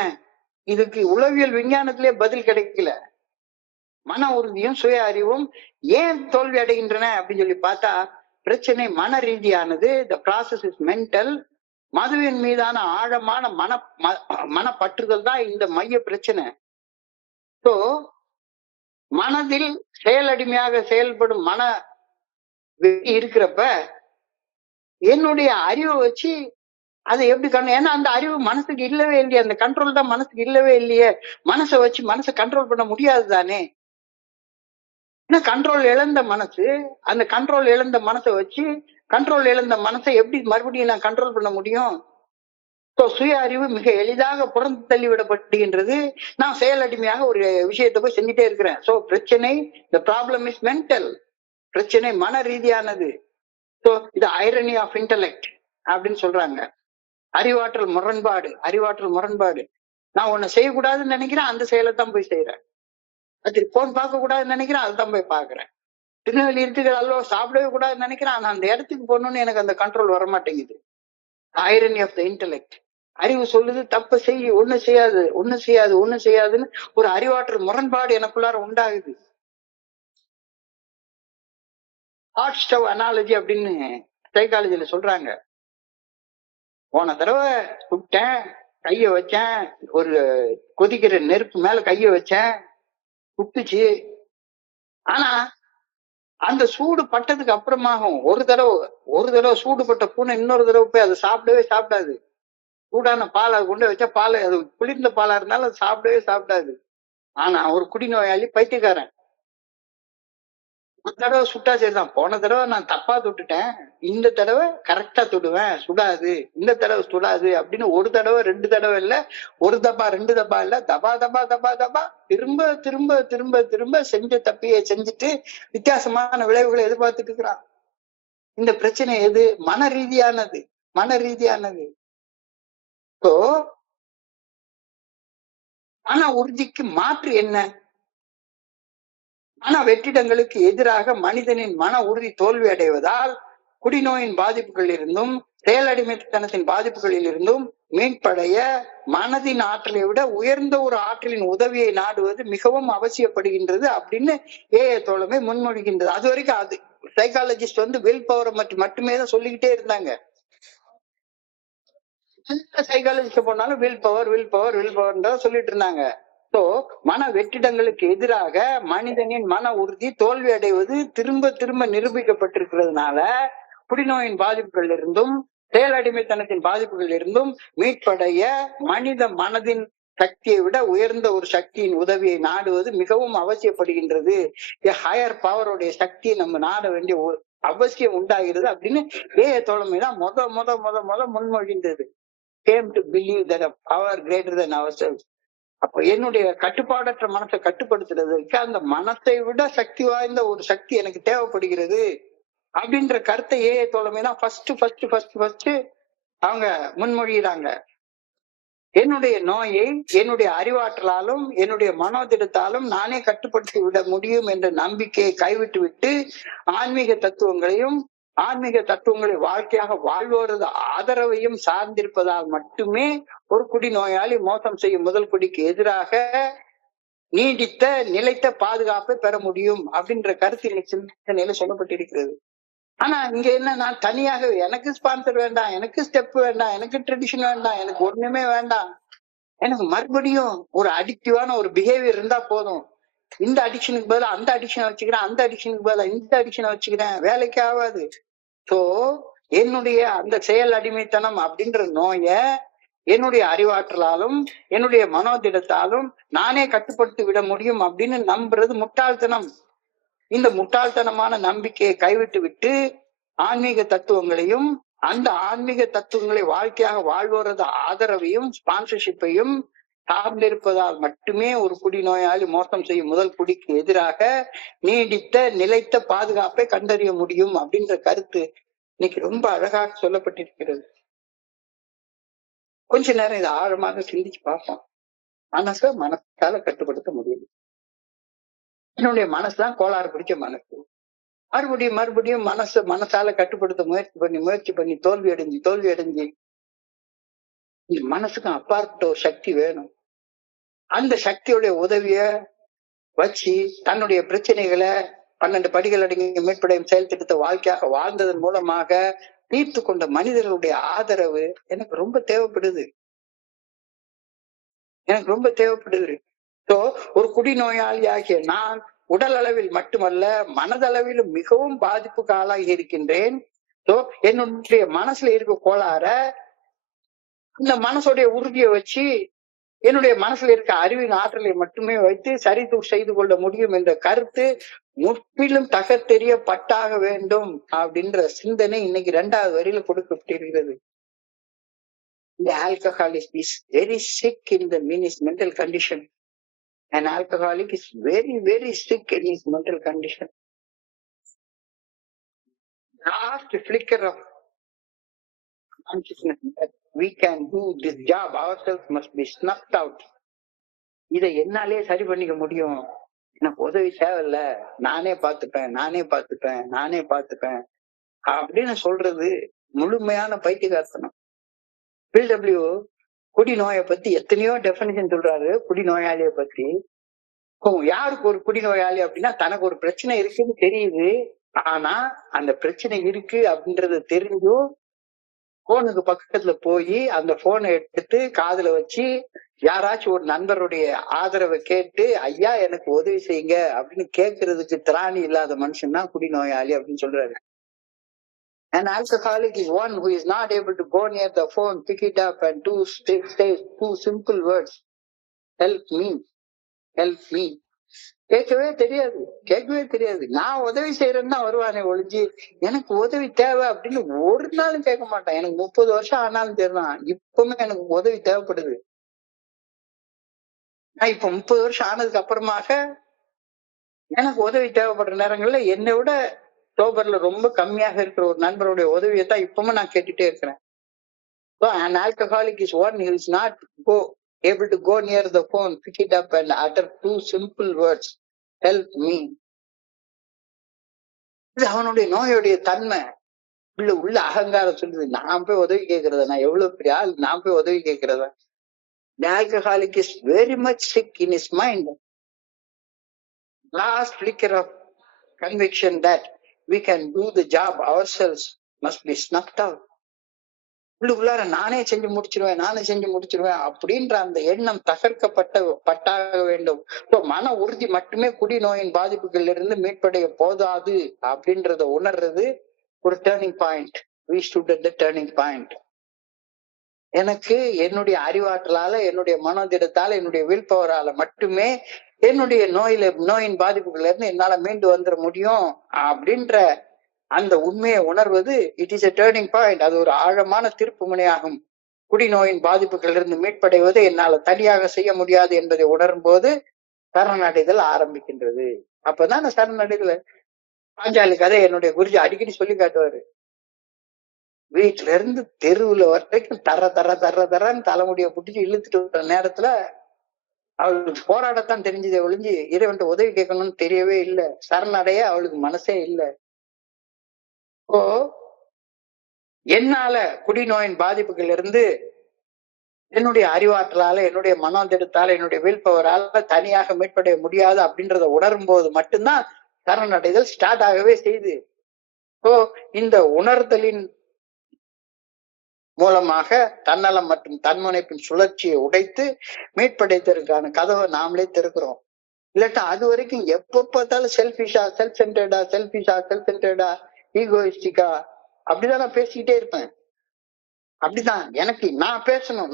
இதுக்கு உளவியல் விஞ்ஞானத்திலே பதில் கிடைக்கல. மன உறுதியும் சுய அறிவும் ஏன் தோல்வி அடைகின்றன அப்படின்னு சொல்லி பார்த்தா பிரச்சனை மன ரீதியானது. The process is mental. மதுவின் மீதான ஆழமான மனப்பற்றுதல் தான் இந்த மைய பிரச்சனை. ஸோ மனதில் செயலடிமையாக செயல்படும் மன இருக்கிறப்ப என்னுடைய அறிவை வச்சு அதை எப்படி ஏன்னா அந்த அறிவு மனசுக்கு இல்லவே இல்லையே. அந்த கண்ட்ரோல் தான் மனசுக்கு இல்லவே இல்லையே. மனசை வச்சு மனசை கண்ட்ரோல் பண்ண முடியாது தானே. ஏன்னா கண்ட்ரோல் இழந்த மனசு, அந்த கண்ட்ரோல் இழந்த மனசை வச்சு கண்ட்ரோல் இழந்த மனசை எப்படி மறுபடியும் நான் கண்ட்ரோல் பண்ண முடியும்? சுய அறிவு மிக எளிதாக புறந்து தள்ளிவிடப்படுகின்றது. நான் செயலடிமையாக ஒரு விஷயத்தை போய் செஞ்சுட்டே இருக்கிறேன். சோ பிரச்சனை, the problem is mental. பிரச்சனை மன ரீதியானது. சோ இது ஐரனி ஆஃப் இன்டெலெக்ட் அப்படின்னு சொல்றாங்க. அறிவாற்றல் முரண்பாடு. நான் உன்னை செய்யக்கூடாதுன்னு நினைக்கிறேன், அந்த செயலை தான் போய் செய்யறேன். அது போன் பார்க்க கூடாதுன்னு நினைக்கிறேன், அதுதான் போய் பாக்குறேன். திருநெல்வேலி இருக்குகள் அல்லோ சாப்பிடவே கூடாதுன்னு நினைக்கிறேன், ஆனா அந்த இடத்துக்கு போகணும்னு எனக்கு அந்த கண்ட்ரோல் வர மாட்டேங்குது. Irony of the intellect. அறிவு சொல்லுது தப்ப செய்ய, ஒண்ணு செய்யாதுன்னு ஒரு அறிவாற்றல் முரண்பாடு எனக்குள்ளார உண்டாகுது. ஹாட் ஸ்டவ் அனாலஜி அப்படின்னு சைக்காலஜில சொல்றாங்க. போன தடவை சுட்டேன், கைய வச்சேன், ஒரு கொதிக்கிற நெருப்பு மேல கைய வச்சேன், சுட்டுச்சு. ஆனா அந்த சூடு பட்டதுக்கு அப்புறமாகும் ஒரு தடவை சூடுபட்ட பூனை இன்னொரு தடவை போய் அதை சாப்பிடவே சாப்பிடாது. சூடான பாலை கொண்டு வச்சா பாலை, அது குளிர்ந்த பாலா இருந்தாலும் அது சாப்பிடவே சாப்பிடாது. ஆனா ஒரு குடிநோயாளி பைத்தியக்காரன் ஒரு தடவை சுட்டா சரிதான், போன தடவை நான் தப்பா தொட்டுட்டேன், இந்த தடவை கரெக்டா தொடுவேன், சுடாது, இந்த தடவை சுடாது அப்படின்னு ஒரு தடவை ரெண்டு தடவை இல்ல, ஒரு தப்பா ரெண்டு தப்பா இல்ல, தபா திரும்ப திரும்ப திரும்ப திரும்ப செஞ்ச தப்பியை செஞ்சுட்டு வித்தியாசமான விளைவுகளை எதிர்பார்த்துட்டு இருக்கிறான். இந்த பிரச்சனை எது? மன ரீதியானது. மன உறுதிக்கு மாற்று என்ன? மன வெற்றிடங்களுக்கு எதிராக மனிதனின் மன உறுதி தோல்வி அடைவதால் குடிநோயின் பாதிப்புகளில் இருந்தும் செயலடிமைத்தனத்தின் பாதிப்புகளில் இருந்தும் மீட்படைய மனதின் ஆற்றலை விட உயர்ந்த ஒரு ஆற்றலின் உதவியை நாடுவது மிகவும் அவசியப்படுகின்றது அப்படின்னு தோழமை முன்மொழிகின்றது. அது வரைக்கும் அது சைக்காலஜிஸ்ட் வில் பவரை மட்டுமே தான் சொல்லிக்கிட்டே இருந்தாங்க. சைக்காலஜிஸ்ட் போனாலும் வில் பவர் சொல்லிட்டு இருந்தாங்க. சோ மன வெற்றிடங்களுக்கு எதிராக மனிதனின் மன உறுதி தோல்வி அடைவது திரும்ப திரும்ப நிரூபிக்கப்பட்டிருக்கிறதுனால குடிநோயின் பாதிப்புகள் இருந்தும் செயலடிமைத்தனத்தின் பாதிப்புகள் இருந்தும் மீட்படைய மனித மனதின் சக்தியை விட உயர்ந்த ஒரு சக்தியின் உதவியை நாடுவது மிகவும் அவசியப்படுகின்றது. ஹையர் பவருடைய சக்தியை நம்ம நாட வேண்டிய அவசியம் உண்டாகிறது அப்படின்னு தோழமைதான் முத முன்மொழிந்தது. came to believe that a power greater than ourselves. அப்ப என்னுடைய கட்டுப்பாடற்ற மனசை கட்டுப்படுத்துறதுக்கு அந்த மனத்தை விட சக்தி வாய்ந்த ஒரு சக்தி எனக்கு தேவைப்படுகிறது அப்படின்ற கருத்தை தோழமைதான் ஃபர்ஸ்ட் அவங்க முன்மொழிகிறாங்க. என்னுடைய நோயை என்னுடைய அறிவாற்றலாலும் என்னுடைய மனோதிடத்தாலும் நானே கட்டுப்படுத்தி விட முடியும் என்ற நம்பிக்கையை கைவிட்டு விட்டு ஆன்மீக தத்துவங்களை வாழ்க்கையாக வாழ்வோரது ஆதரவையும் சார்ந்திருப்பதால் மட்டுமே ஒரு குடிநோயாளி மோசம் செய்யும் முதல் குடிக்கு எதிராக நீடித்த நிலைத்த பாதுகாப்பை பெற முடியும் அப்படின்ற கருத்து சிந்தனையில சொல்லப்பட்டிருக்கிறது. ஆனா இங்க என்ன, தனியாக எனக்கு ஸ்பான்சர் வேண்டாம், எனக்கு ஸ்டெப் வேண்டாம், எனக்கு ட்ரெடிஷன் வேண்டாம், எனக்கு ஒண்ணுமே வேண்டாம், எனக்கு மறுபடியும் ஒரு அடிக்டிவான ஒரு பிஹேவியர் இருந்தா போதும், இந்த அடிக்ஷனுக்கு பதிலா அந்த அடிக்ஷனை வச்சுக்கிறேன், அந்த அடிக்ஷனுக்கு பதிலா இந்த அடிக்ஷனை வச்சுக்கிறேன், வேலைக்கு ஆகாது. சோ என்னுடைய அந்த செயல் அடிமைத்தனம் அப்படின்ற நோய என்னுடைய அறிவாற்றலாலும் என்னுடைய மனோதிடத்தாலும் நானே கட்டுப்படுத்தி விட முடியும் அப்படின்னு நம்புறது முட்டாள்தனம். இந்த முட்டாள்தனமான நம்பிக்கையை கைவிட்டு விட்டு ஆன்மீக தத்துவங்களையும் அந்த ஆன்மீக தத்துவங்களை வாழ்க்கையாக வாழ்வோரது ஆதரவையும் ஸ்பான்சர்ஷிப்பையும் சார்ந்திருப்பதால் மட்டுமே ஒரு குடிநோயாளி மோசம் செய்யும் முதல் குடிக்கு எதிராக நீடித்த நிலைத்த பாதுகாப்பை கண்டறிய முடியும் அப்படின்ற கருத்து இன்னைக்கு ரொம்ப அழகாக சொல்லப்பட்டிருக்கிறது. கொஞ்ச நேரம் இதை ஆழமாக சிந்திச்சு பார்ப்போம். மனசால கட்டுப்படுத்த முடியும். என்னுடைய மனசுதான் கோளாறு பிடிச்ச மனசு. மறுபடியும் மனசால கட்டுப்படுத்த முயற்சி பண்ணி தோல்வி அடைஞ்சு இந்த மனசுக்கும் அப்பாற்பட்ட ஒரு சக்தி வேணும். அந்த சக்தியுடைய உதவிய வச்சு தன்னுடைய பிரச்சனைகளை 12 படிகள் அடங்கிய மீட்படையும் செயல் திட்டத்தை வாழ்க்கையாக வாழ்ந்ததன் மூலமாக தீர்த்து கொண்ட மனிதர்களுடைய ஆதரவு எனக்கு ரொம்ப தேவைப்படுது. ஒரு குடிநோயாளி ஆகிய நான் உடல் அளவில் மட்டுமல்ல மனதளவிலும் மிகவும் பாதிப்புக்கு ஆளாகி இருக்கின்றேன். என்னுடைய மனசுல இருக்க கோளாற இந்த மனசுடைய உறுதியை வச்சு என்னுடைய மனசுல இருக்க அறிவின் ஆற்றலை மட்டுமே வைத்து சரி செய்து கொள்ள முடியும் என்ற கருத்து முற்றிலும் தகர்த்தெறியப்பட்டாக வேண்டும் அப்படின்ற சிந்தனை இன்னைக்கு 2வது வரியில கொடுக்கப்பட்டிருக்கிறது. The alcoholic is very sick in the mental condition. An alcoholic is very, very sick in his mental condition. Last flicker of consciousness that we can do this job ourselves must be snuffed out. இதை என்னாலே சரி பண்ணிக்க முடியும், எனக்கு உதவி தேவையில்ல, நானே பார்த்துப்பேன் அப்படின்னு சொல்றது முழுமையான பைத்தியக்காரத்தனம். பிடபிள்யூ குடிநோயை பத்தி எத்தனையோ டெபினிஷன் சொல்றாரு. குடிநோயாளியை பத்தி யாருக்கு ஒரு குடிநோயாளி அப்படின்னா தனக்கு ஒரு பிரச்சனை இருக்குன்னு தெரியுது, ஆனா அந்த பிரச்சனை இருக்கு அப்படின்றது தெரிஞ்சும் போனுக்கு பக்கத்துல போய் அந்த போனை எடுத்து காதுல வச்சு யாராச்சும் ஒரு நண்பருடைய ஆதரவை கேட்டு ஐயா எனக்கு உதவி செய்யுங்க அப்படின்னு கேட்கறதுக்கு திராணி இல்லாத மனுஷன் தான் குடிநோயாளி அப்படின்னு சொல்றாரு. An alcoholic is one who is not able to go near the phone, pick it up and say 2 simple words. Help me. கேட்கவே தெரியாது. நான் உதவி செய்யறேன்னா வருவானே ஒழிஞ்சு எனக்கு உதவி தேவை அப்படின்னு ஒரு நாளும் கேட்க மாட்டான். எனக்கு 30 வருஷம் ஆனாலும் தெரியும், இப்பவுமே எனக்கு உதவி தேவைப்படுது. நான் இப்ப 30 வருஷம் ஆனதுக்கு அப்புறமாக எனக்கு உதவி தேவைப்படுற நேரங்கள்ல என்னை விட சோபர்ல ரொம்ப கம்மியாக இருக்கிற ஒரு நண்பருடைய உதவியத்தான் இப்பவும் நான் கேட்டுட்டே இருக்கிறேன். So an alcoholic is one who is not able to go near the phone, pick it up and utter 2 simple words, help me. இது அவனுடைய நோயுடைய தன்மை. உள்ள அகங்காரம் சொல்லுது, நான் போய் உதவி கேட்கறதா, நான் எவ்வளவு பெரிய ஆள், நான் போய் உதவி கேட்கறதா. The alcoholic is very much sick in his mind. Last flicker of conviction that we can do the job ourselves must be snuffed out. உள்ளுக்குள்ளார நானே செஞ்சு முடிச்சிருவேன் அப்படின்ற அந்த எண்ணம் பட்டாக வேண்டும். இப்போ மன உறுதி மட்டுமே குடிநோயின் பாதிப்புகள் இருந்து மீட்படைய போதாது அப்படின்றத உணர்றது ஒரு turning point. We stood at the turning point. எனக்கு என்னுடைய அறிவாற்றலால, என்னுடைய மனோதிடத்தால, என்னுடைய வில் பவரால மட்டுமே என்னுடைய நோயின் பாதிப்புகள்ல இருந்து என்னால மீண்டு வந்துட முடியும் அப்படின்ற அந்த உண்மையை உணர்வது it is a turning point. அது ஒரு ஆழமான திருப்பு முனையாகும். குடிநோயின் பாதிப்புகள் இருந்து மீட்படைவது என்னால தனியாக செய்ய முடியாது என்பதை உணரும் போது சரணடைதல் ஆரம்பிக்கின்றது. அப்பதான் சரணடைதல். பாஞ்சாலி கதை என்னுடைய குருஜி அடிக்கடி சொல்லி காட்டுவாரு. வீட்டுல இருந்து தெருவுல வரைக்கும் தரன்னு தலைமுடிய புடிச்சு இழுத்துட்டு வர நேரத்துல அவளுக்கு போராடத்தான் தெரிஞ்சதே ஒழிஞ்சு இறைவன்ட்ட உதவி கேட்கணும்னு தெரியவே இல்லை. சரணடைய அவளுக்கு மனசே இல்லை. இப்போ என்னால குடிநோயின் பாதிப்புகள் இருந்து என்னுடைய அறிவாற்றலால, என்னுடைய மனோதிடத்தால, என்னுடைய வில் பவரால தனியாக மீட்படைய முடியாது அப்படின்றத உணரும் போது மட்டும்தான் சரணடைதல் ஸ்டார்ட் ஆகவே செய்யுது. இப்போ இந்த உணர்தலின் மூலமாக தன்னலம் மற்றும் தன்முனைப்பின் சுழற்சியை உடைத்து மீட்படைத்ததற்கான கதவை நாமளே திறக்கிறோம். இல்லாட்டா அது வரைக்கும் எப்ப பார்த்தாலும் செல்ஃபிஷா, செல்ஃப் சென்டர்டா, ஈகோயிஸ்டிக்கா அப்படிதான் நான் பேசிக்கிட்டே இருப்பேன். அப்படிதான் எனக்கு நான் பேசணும்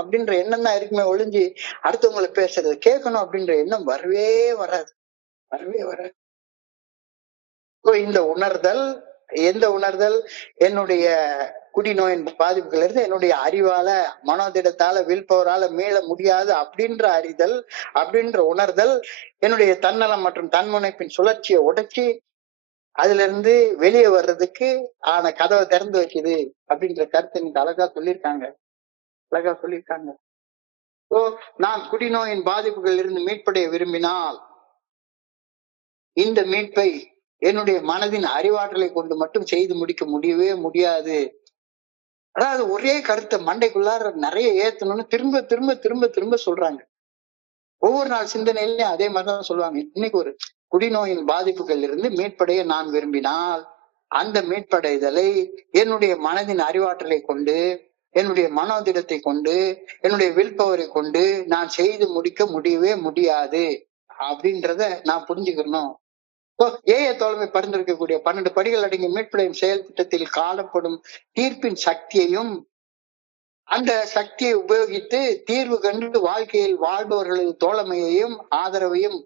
அப்படின்ற எண்ணம் தான் இருக்குமே ஒழிஞ்சு அடுத்தவங்களை பேசுறது கேட்கணும் அப்படின்ற எண்ணம் வரவே வராது. இந்த உணர்தல், எந்த உணர்தல்? என்னுடைய குடிநோயின் பாதிப்புகள் இருந்து என்னுடைய அறிவால, மனோதிடத்தால, வில் பவரால மீள முடியாது அப்படின்ற அறிதல், அப்படின்ற உணர்தல் என்னுடைய தன்னலம் மற்றும் தன்முனைப்பின் சுழற்சியை உடைச்சி அதுல இருந்து வெளியே வர்றதுக்கு ஆன கதவை திறந்து வைக்குது அப்படின்ற கருத்தை இன்னைக்கு அழகா சொல்லியிருக்காங்க. நான் குடிநோயின் பாதிப்புகள் இருந்து மீட்படைய விரும்பினால் இந்த மீட்பை என்னுடைய மனதின் அறிவாற்றலை கொண்டு மட்டும் செய்து முடிக்க முடியவே முடியாது. அதாவது ஒரே கருத்தை மண்டைக்குள்ளார நிறைய ஏத்தணும்னு திரும்ப சொல்றாங்க. ஒவ்வொரு நாள் சிந்தனையிலையும் அதே மாதிரிதான் சொல்லுவாங்க. இன்னைக்கு ஒரு குடிநோயின் பாதிப்புகள் இருந்து மீட்படைய நான் விரும்பினால் அந்த மீட்படைதலை என்னுடைய மனதின் அறிவாற்றலை கொண்டு, என்னுடைய மனோதிடத்தை கொண்டு, என்னுடைய வில் பவரை கொண்டு நான் செய்து முடிக்க முடியவே முடியாது அப்படின்றத நான் புரிஞ்சுக்கணும். ஏய தோழமை பரிந்துரைக்கக்கூடிய 12 படிகள் அடங்கிய மீட்படையும் செயல் திட்டத்தில் காணப்படும் தீர்ப்பின் சக்தியையும் அந்த சக்தியை உபயோகித்து தீர்வு கண்டு வாழ்க்கையில் வாழ்பவர்களது தோழமையையும் ஆதரவையும்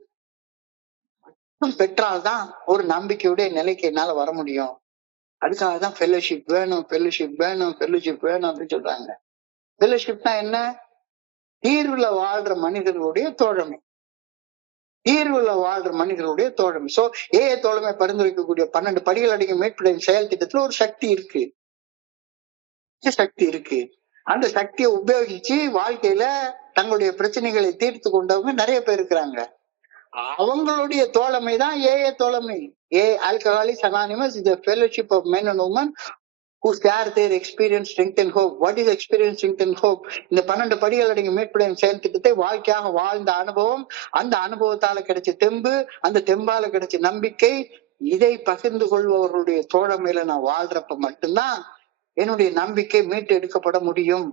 பெற்றால்தான் ஒரு நம்பிக்கையுடைய நிலைக்கு என்னால வர முடியும். அதுக்காகதான் ஃபெல்லோஷிப் வேணும் அப்படின்னு சொல்றாங்க. ஃபெல்லோஷிப்னா என்ன? தீர்வுல வாழ்ற மனிதர்களுடைய தோழமை. சோ ஏய தோழமை பரிந்துரைக்கக்கூடிய 12 படிகள் அடங்கிய மீட்படையும் செயல் திட்டத்துல ஒரு சக்தி இருக்கு. அந்த சக்தியை உபயோகிச்சு வாழ்க்கையில தங்களுடைய பிரச்சனைகளை தீர்த்து கொண்டவங்க நிறைய பேர் இருக்கிறாங்க. அவங்களுடைய தோழமை தான் ஏய தோழமை. Alcoholics anonymous is a fellowship of men and women who share their experience, strength and hope. What is experience, strength and hope? இந்த 12 படிகள் அடங்கிய மீட்படையும் செயல் திட்டத்தை வாழ்க்கையாக வாழ்ந்த அனுபவம், அந்த அனுபவத்தால கிடைச்ச தெம்பு, அந்த தெம்பால கிடைச்ச நம்பிக்கை, இதை பகிர்ந்து கொள்பவர்களுடைய தோழமையில நான் வாழ்றப்ப மட்டும்தான் என்னுடைய நம்பிக்கை மீட்டு எடுக்கப்பட முடியும்.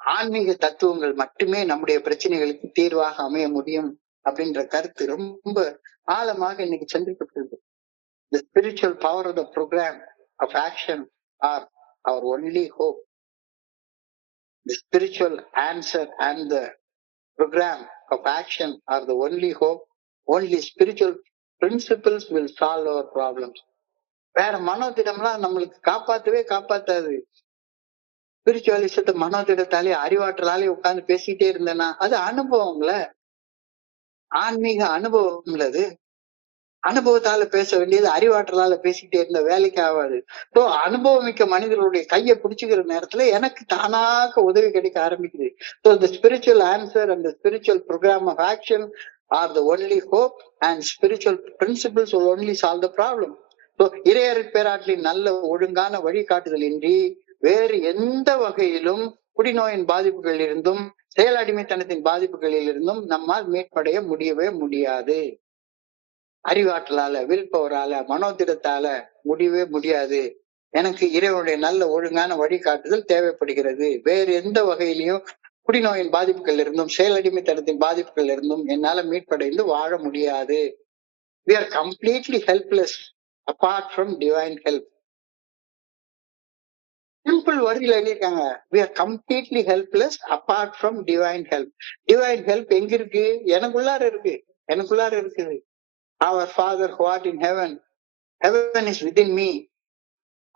ஆன்மீக தத்துவங்கள் மட்டுமே நம்முடைய பிரச்சனைகளுக்கு தீர்வாக அமைய முடியும் அப்படின்ற கருத்து ரொம்ப ஆழமாக இன்னைக்கு சென்றிருக்கிறது. The spiritual power of the program of action are our only hope. The spiritual answer and the program of action are the only hope. Only spiritual principles will solve our problems. வேற மனோதிடம்லாம் நம்மளுக்கு காப்பாத்தாது. ஸ்பிரிச்சுவலிசத்தை மனோதிடத்தாலே அறிவாற்றலாலே உட்கார்ந்து பேசிட்டே இருந்தேன்னா அது அனுபவம்ல, ஆன்மீக அனுபவம்ல. அது அனுபவத்தால பேச வேண்டியது அறிவாற்றலால பேசிக்கிட்டே இருந்த வேலைக்கு ஆகாது. ஸோ அனுபவமிக்க மனிதர்களுடைய கையை பிடிச்சுக்கிற நேரத்துல எனக்கு தானாக உதவி கிடைக்க ஆரம்பிக்குது. So the spiritual answer and the spiritual program of action are the only hope, and spiritual principles will only solve the problem. So இறையருட் பேராற்றலின் நல்ல ஒழுங்கான வழிகாட்டுதல் இன்றி வேறு எந்த வகையிலும் குடிநோயின் பாதிப்புகளில் இருந்தும் செயல் அடிமைத்தனத்தின் பாதிப்புகளில் இருந்தும் நம்மால் மீட்படைய முடியவே முடியாது. அறிவாற்றலால, வில் பவரால, மனோதிடத்தால முடியவே முடியாது. எனக்கு இறைவனுடைய நல்ல ஒழுங்கான வழிகாட்டுதல் தேவைப்படுகிறது. வேறு எந்த வகையிலையும் குடிநோயின் பாதிப்புகள் இருந்தும் செயலடிமைத்தனத்தின் பாதிப்புகள் இருந்தும் என்னால மீட்படைந்து வாழ முடியாது. We are completely helpless apart from divine help. Simple வரியில எழுதியிருக்காங்க. We are completely helpless apart from divine help. Divine help எங்க இருக்கு? எனக்குள்ளார இருக்கு. எனக்குள்ளார இருக்குது. Our Father who art in heaven. Heaven is within me.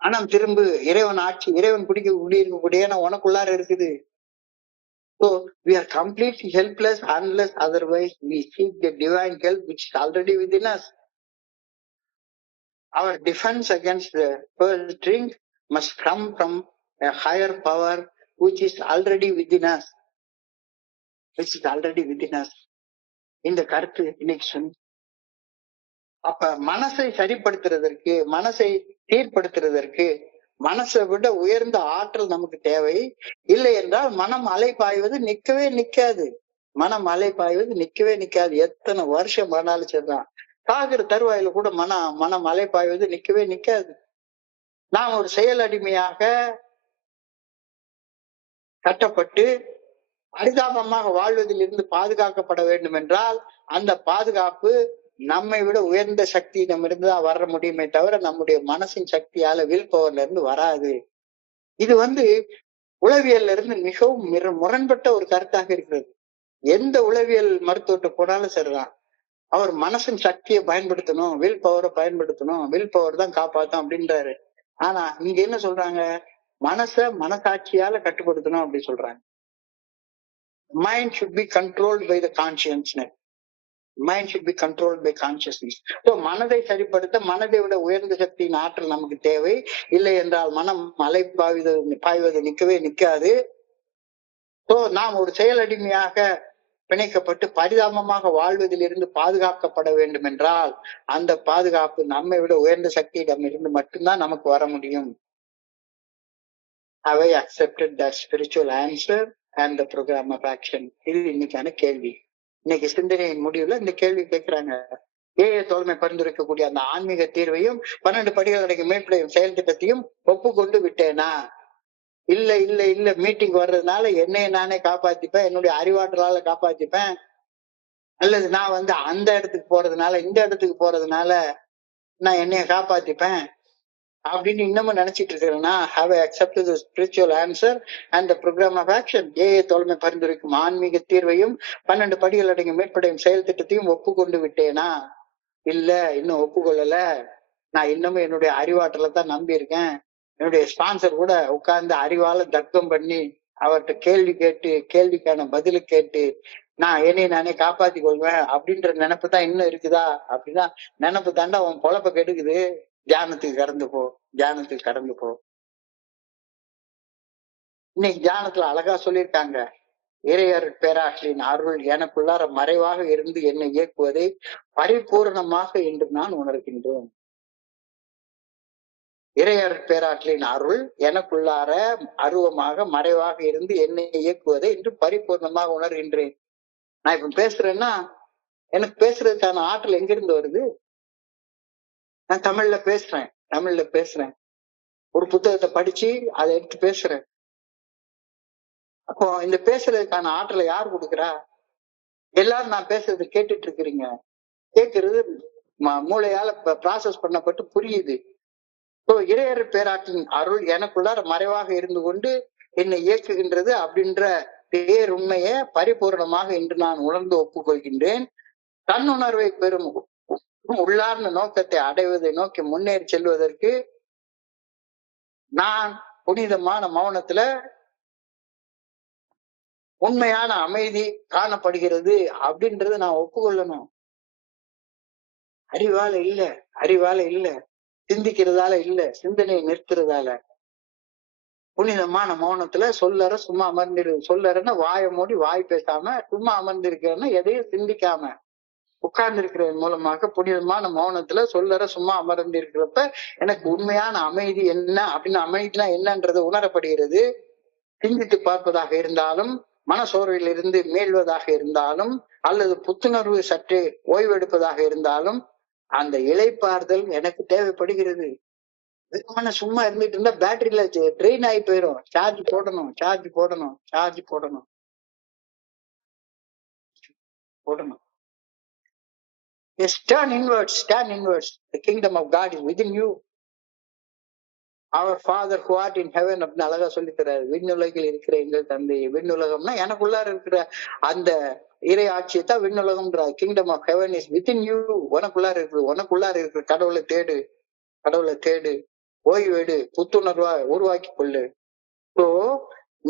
ஆனா திரும்ப இறைவன் ஆட்சி, இறைவன் குடியிருக்கக்கூடிய உனக்குள்ளார இருக்குது. So we are completely helpless unless otherwise we seek the divine help which is already within us. Our defense against the first drink must come from a higher power which is already within us. Which is already within us. இந்த கருத்து இன்னைக்கு அப்ப மனசை சரிப்படுத்துறதற்கு, மனசை சீர்படுத்துறதற்கு மனசை விட உயர்ந்த ஆற்றல் நமக்கு தேவை. இல்லை என்றால் மனம் அலை பாய்வது நிக்கவே நிக்காது. மனம் அலை பாய்வது நிக்கவே நிக்காது. எத்தனை வருஷம் ஆனாலும் சரிதான். சாகிற தருவாயில கூட மனம் அலை பாய்வது நிக்கவே நிக்காது. நாம் ஒரு செயல் அடிமையாக கட்டப்பட்டு பரிதாபமாக வாழ்வதில் இருந்து பாதுகாக்கப்பட வேண்டும் என்றால் அந்த பாதுகாப்பு நம்மை விட உயர்ந்த சக்தி நம்ம இருந்துதான் வர முடியுமே தவிர நம்முடைய மனசின் சக்தியால வில் பவர்ல இருந்து வராது. இது உளவியல்ல இருந்து மிகவும் முரண்பட்ட ஒரு கருத்தாக இருக்கிறது. எந்த உளவியல் மருத்துவத்தை போனாலும் சரிதான், அவர் மனசின் சக்தியை பயன்படுத்தணும், வில் பவரை பயன்படுத்தணும், வில் பவர் தான் காப்பாத்தும் அப்படின்றாரு. ஆனா இங்க என்ன சொல்றாங்க? மனசாட்சியால கட்டுப்படுத்தணும் அப்படி சொல்றாங்க. Mind should be controlled by the consciousness. Mind should be controlled by consciousness. So மனதை சரிப்படுத்த மனதை விட உயர்ந்த சக்தியின் ஆற்றல் நமக்கு தேவை. இல்லை என்றால் மனம் அலை பாய்வது நிக்கவே நிக்காது. So நாம் ஒரு செயலடிமையாக பிணைக்கப்பட்டு பரிதாபமாக வாழ்வதில் இருந்து பாதுகாக்கப்பட வேண்டும் என்றால் அந்த பாதுகாப்பு நம்மை விட உயர்ந்த சக்தியிடம் இருந்து மட்டும்தான் நமக்கு வர முடியும். Have I accepted that spiritual answer and the program of action? இது இன்னைக்கான கேள்வி. இன்னைக்கு சிந்தனையின் முடிவுல இந்த கேள்வி கேட்கிறாங்க. தோழமை பரிந்துரைக்கக்கூடிய அந்த ஆன்மீக தீர்வையும் 12 படிகள் அடங்கிய மேற்படையும் செயல் திட்டத்தையும் ஒப்புக்கொண்டு விட்டேனா? இல்ல இல்ல இல்ல மீட்டிங் வர்றதுனால என்னைய நானே காப்பாத்திப்பேன், என்னுடைய அறிவாற்றலால காப்பாத்திப்பேன், அல்லது நான் அந்த இடத்துக்கு போறதுனால இந்த இடத்துக்கு போறதுனால நான் என்னைய காப்பாத்திப்பேன் அப்படின்னு இன்னமும் நினைச்சிட்டு இருக்கிறேன்னா, have I accepted the spiritual answer and the program of action? தோழமை பரிந்துரைக்கும் ஆன்மீக தீர்வையும் 12 படிகள் அடங்கிய மேற்படையும் செயல் திட்டத்தையும் ஒப்புக்கொண்டு விட்டேனா? இல்ல, இன்னும் ஒப்புக்கொள்ளல. நான் இன்னமும் என்னுடைய அறிவாற்றலை தான் நம்பி இருக்கேன். என்னுடைய ஸ்பான்சர் கூட உட்கார்ந்து அறிவால தர்க்கம் பண்ணி அவர்கிட்ட கேள்வி கேட்டு கேள்விக்கான பதிலு கேட்டு நான் என்னை நானே காப்பாத்தி கொள்வேன் அப்படின்ற நினைப்பு தான் இன்னும் இருக்குதா? அப்படின்னா நினைப்பு தாண்டா உன் பொழப்ப கெடுக்குது. தியானத்துக்கு கடந்து போ, தியானத்துக்கு கடந்து போ. இன்னைக்கு தியானத்துல அழகா சொல்லியிருக்காங்க, இறையருட் பேராற்றலின் அருள் எனக்குள்ளார மறைவாக இருந்து என்னை இயக்குவதை பரிபூர்ணமாக என்று நான் உணர்கின்றேன். இறையருட் பேராற்றலின் அருள் எனக்குள்ளார அருவமாக மறைவாக இருந்து என்னை இயக்குவதை என்று பரிபூர்ணமாக உணர்கின்றேன். நான் இப்ப பேசுறேன்னா எனக்கு பேசுறதுக்கான ஆற்றல் எங்கிருந்து வருது? நான் தமிழ்ல பேசுறேன். ஒரு புத்தகத்தை படிச்சு அதை எடுத்து பேசுறேன். அப்போ இந்த பேசுறதுக்கான ஆற்றலை யார் கொடுக்குறா? எல்லாரும் நான் பேசுறது கேட்டுட்டு இருக்கிறீங்க. கேட்கறது மூளையால ப்ராசஸ் பண்ணப்பட்டு புரியுது. இறையருட் பேராற்றின் அருள் எனக்குள்ளார மறைவாக இருந்து கொண்டு என்னை இயக்குகின்றது அப்படின்ற பேருண்மையை பரிபூர்ணமாக இன்று நான் உணர்ந்து ஒப்புக்கொள்கின்றேன். தன்னுணர்வை பெறும் உள்ளார்ந்த நோக்கத்தை அடைவதை நோக்கி முன்னேறி செல்வதற்கு நான் புனிதமான மௌனத்துல உண்மையான அமைதி காணப்படுகிறது அப்படின்றத நான் ஒப்புக்கொள்ளணும். அறிவால இல்ல, சிந்திக்கிறதால இல்ல, சிந்தனையை நிறுத்துறதால. புனிதமான மௌனத்துல சொல்லற சும்மா அமர்ந்திரு. சொல்லறன்னா வாயை மூடி வாய் பேசாம சும்மா அமர்ந்திருக்கிறன்னா எதையும் சிந்திக்காம உட்கார்ந்து இருக்கிறதன் மூலமாக புனிதமான மௌனத்துல சொல்லற சும்மா அமர்ந்து இருக்கிறப்ப எனக்கு உண்மையான அமைதி என்ன அப்படின்னு, அமைதினா என்னன்றது உணரப்படுகிறது. சிந்தித்து பார்ப்பதாக இருந்தாலும், மனசோர்வில் இருந்து மீள்வதாக இருந்தாலும், அல்லது புத்துணர்வு சற்று ஓய்வெடுப்பதாக இருந்தாலும், அந்த இளைப்பாறுதல் எனக்கு தேவைப்படுகிறது. வெறுமனே சும்மா இருந்துட்டு இருந்தா பேட்டரியில ட்ரெயின் ஆகி போயிடும். சார்ஜ் போடணும், சார்ஜ் போடணும், சார்ஜ் போடணும், போடணும். Yes, turn inwards, turn inwards. The kingdom of God is within you. Our Father who art in heaven அப்படின்னு அழகா சொல்லி தர்றாரு. விண்ணுலகில் இருக்கிற எங்கள் தந்தை. விண்ணுலகம்னா எனக்குள்ளார இருக்கிற அந்த இறை ஆட்சியை தான் விண்ணுலகம்ன்றார். Kingdom of heaven is within you. உனக்குள்ளார இருக்குது, உனக்குள்ளார இருக்கிற கடவுளை தேடு, கடவுளை தேடு, ஓய்வெடு, புத்துணர்வா உருவாக்கி கொள்ளு. ஸோ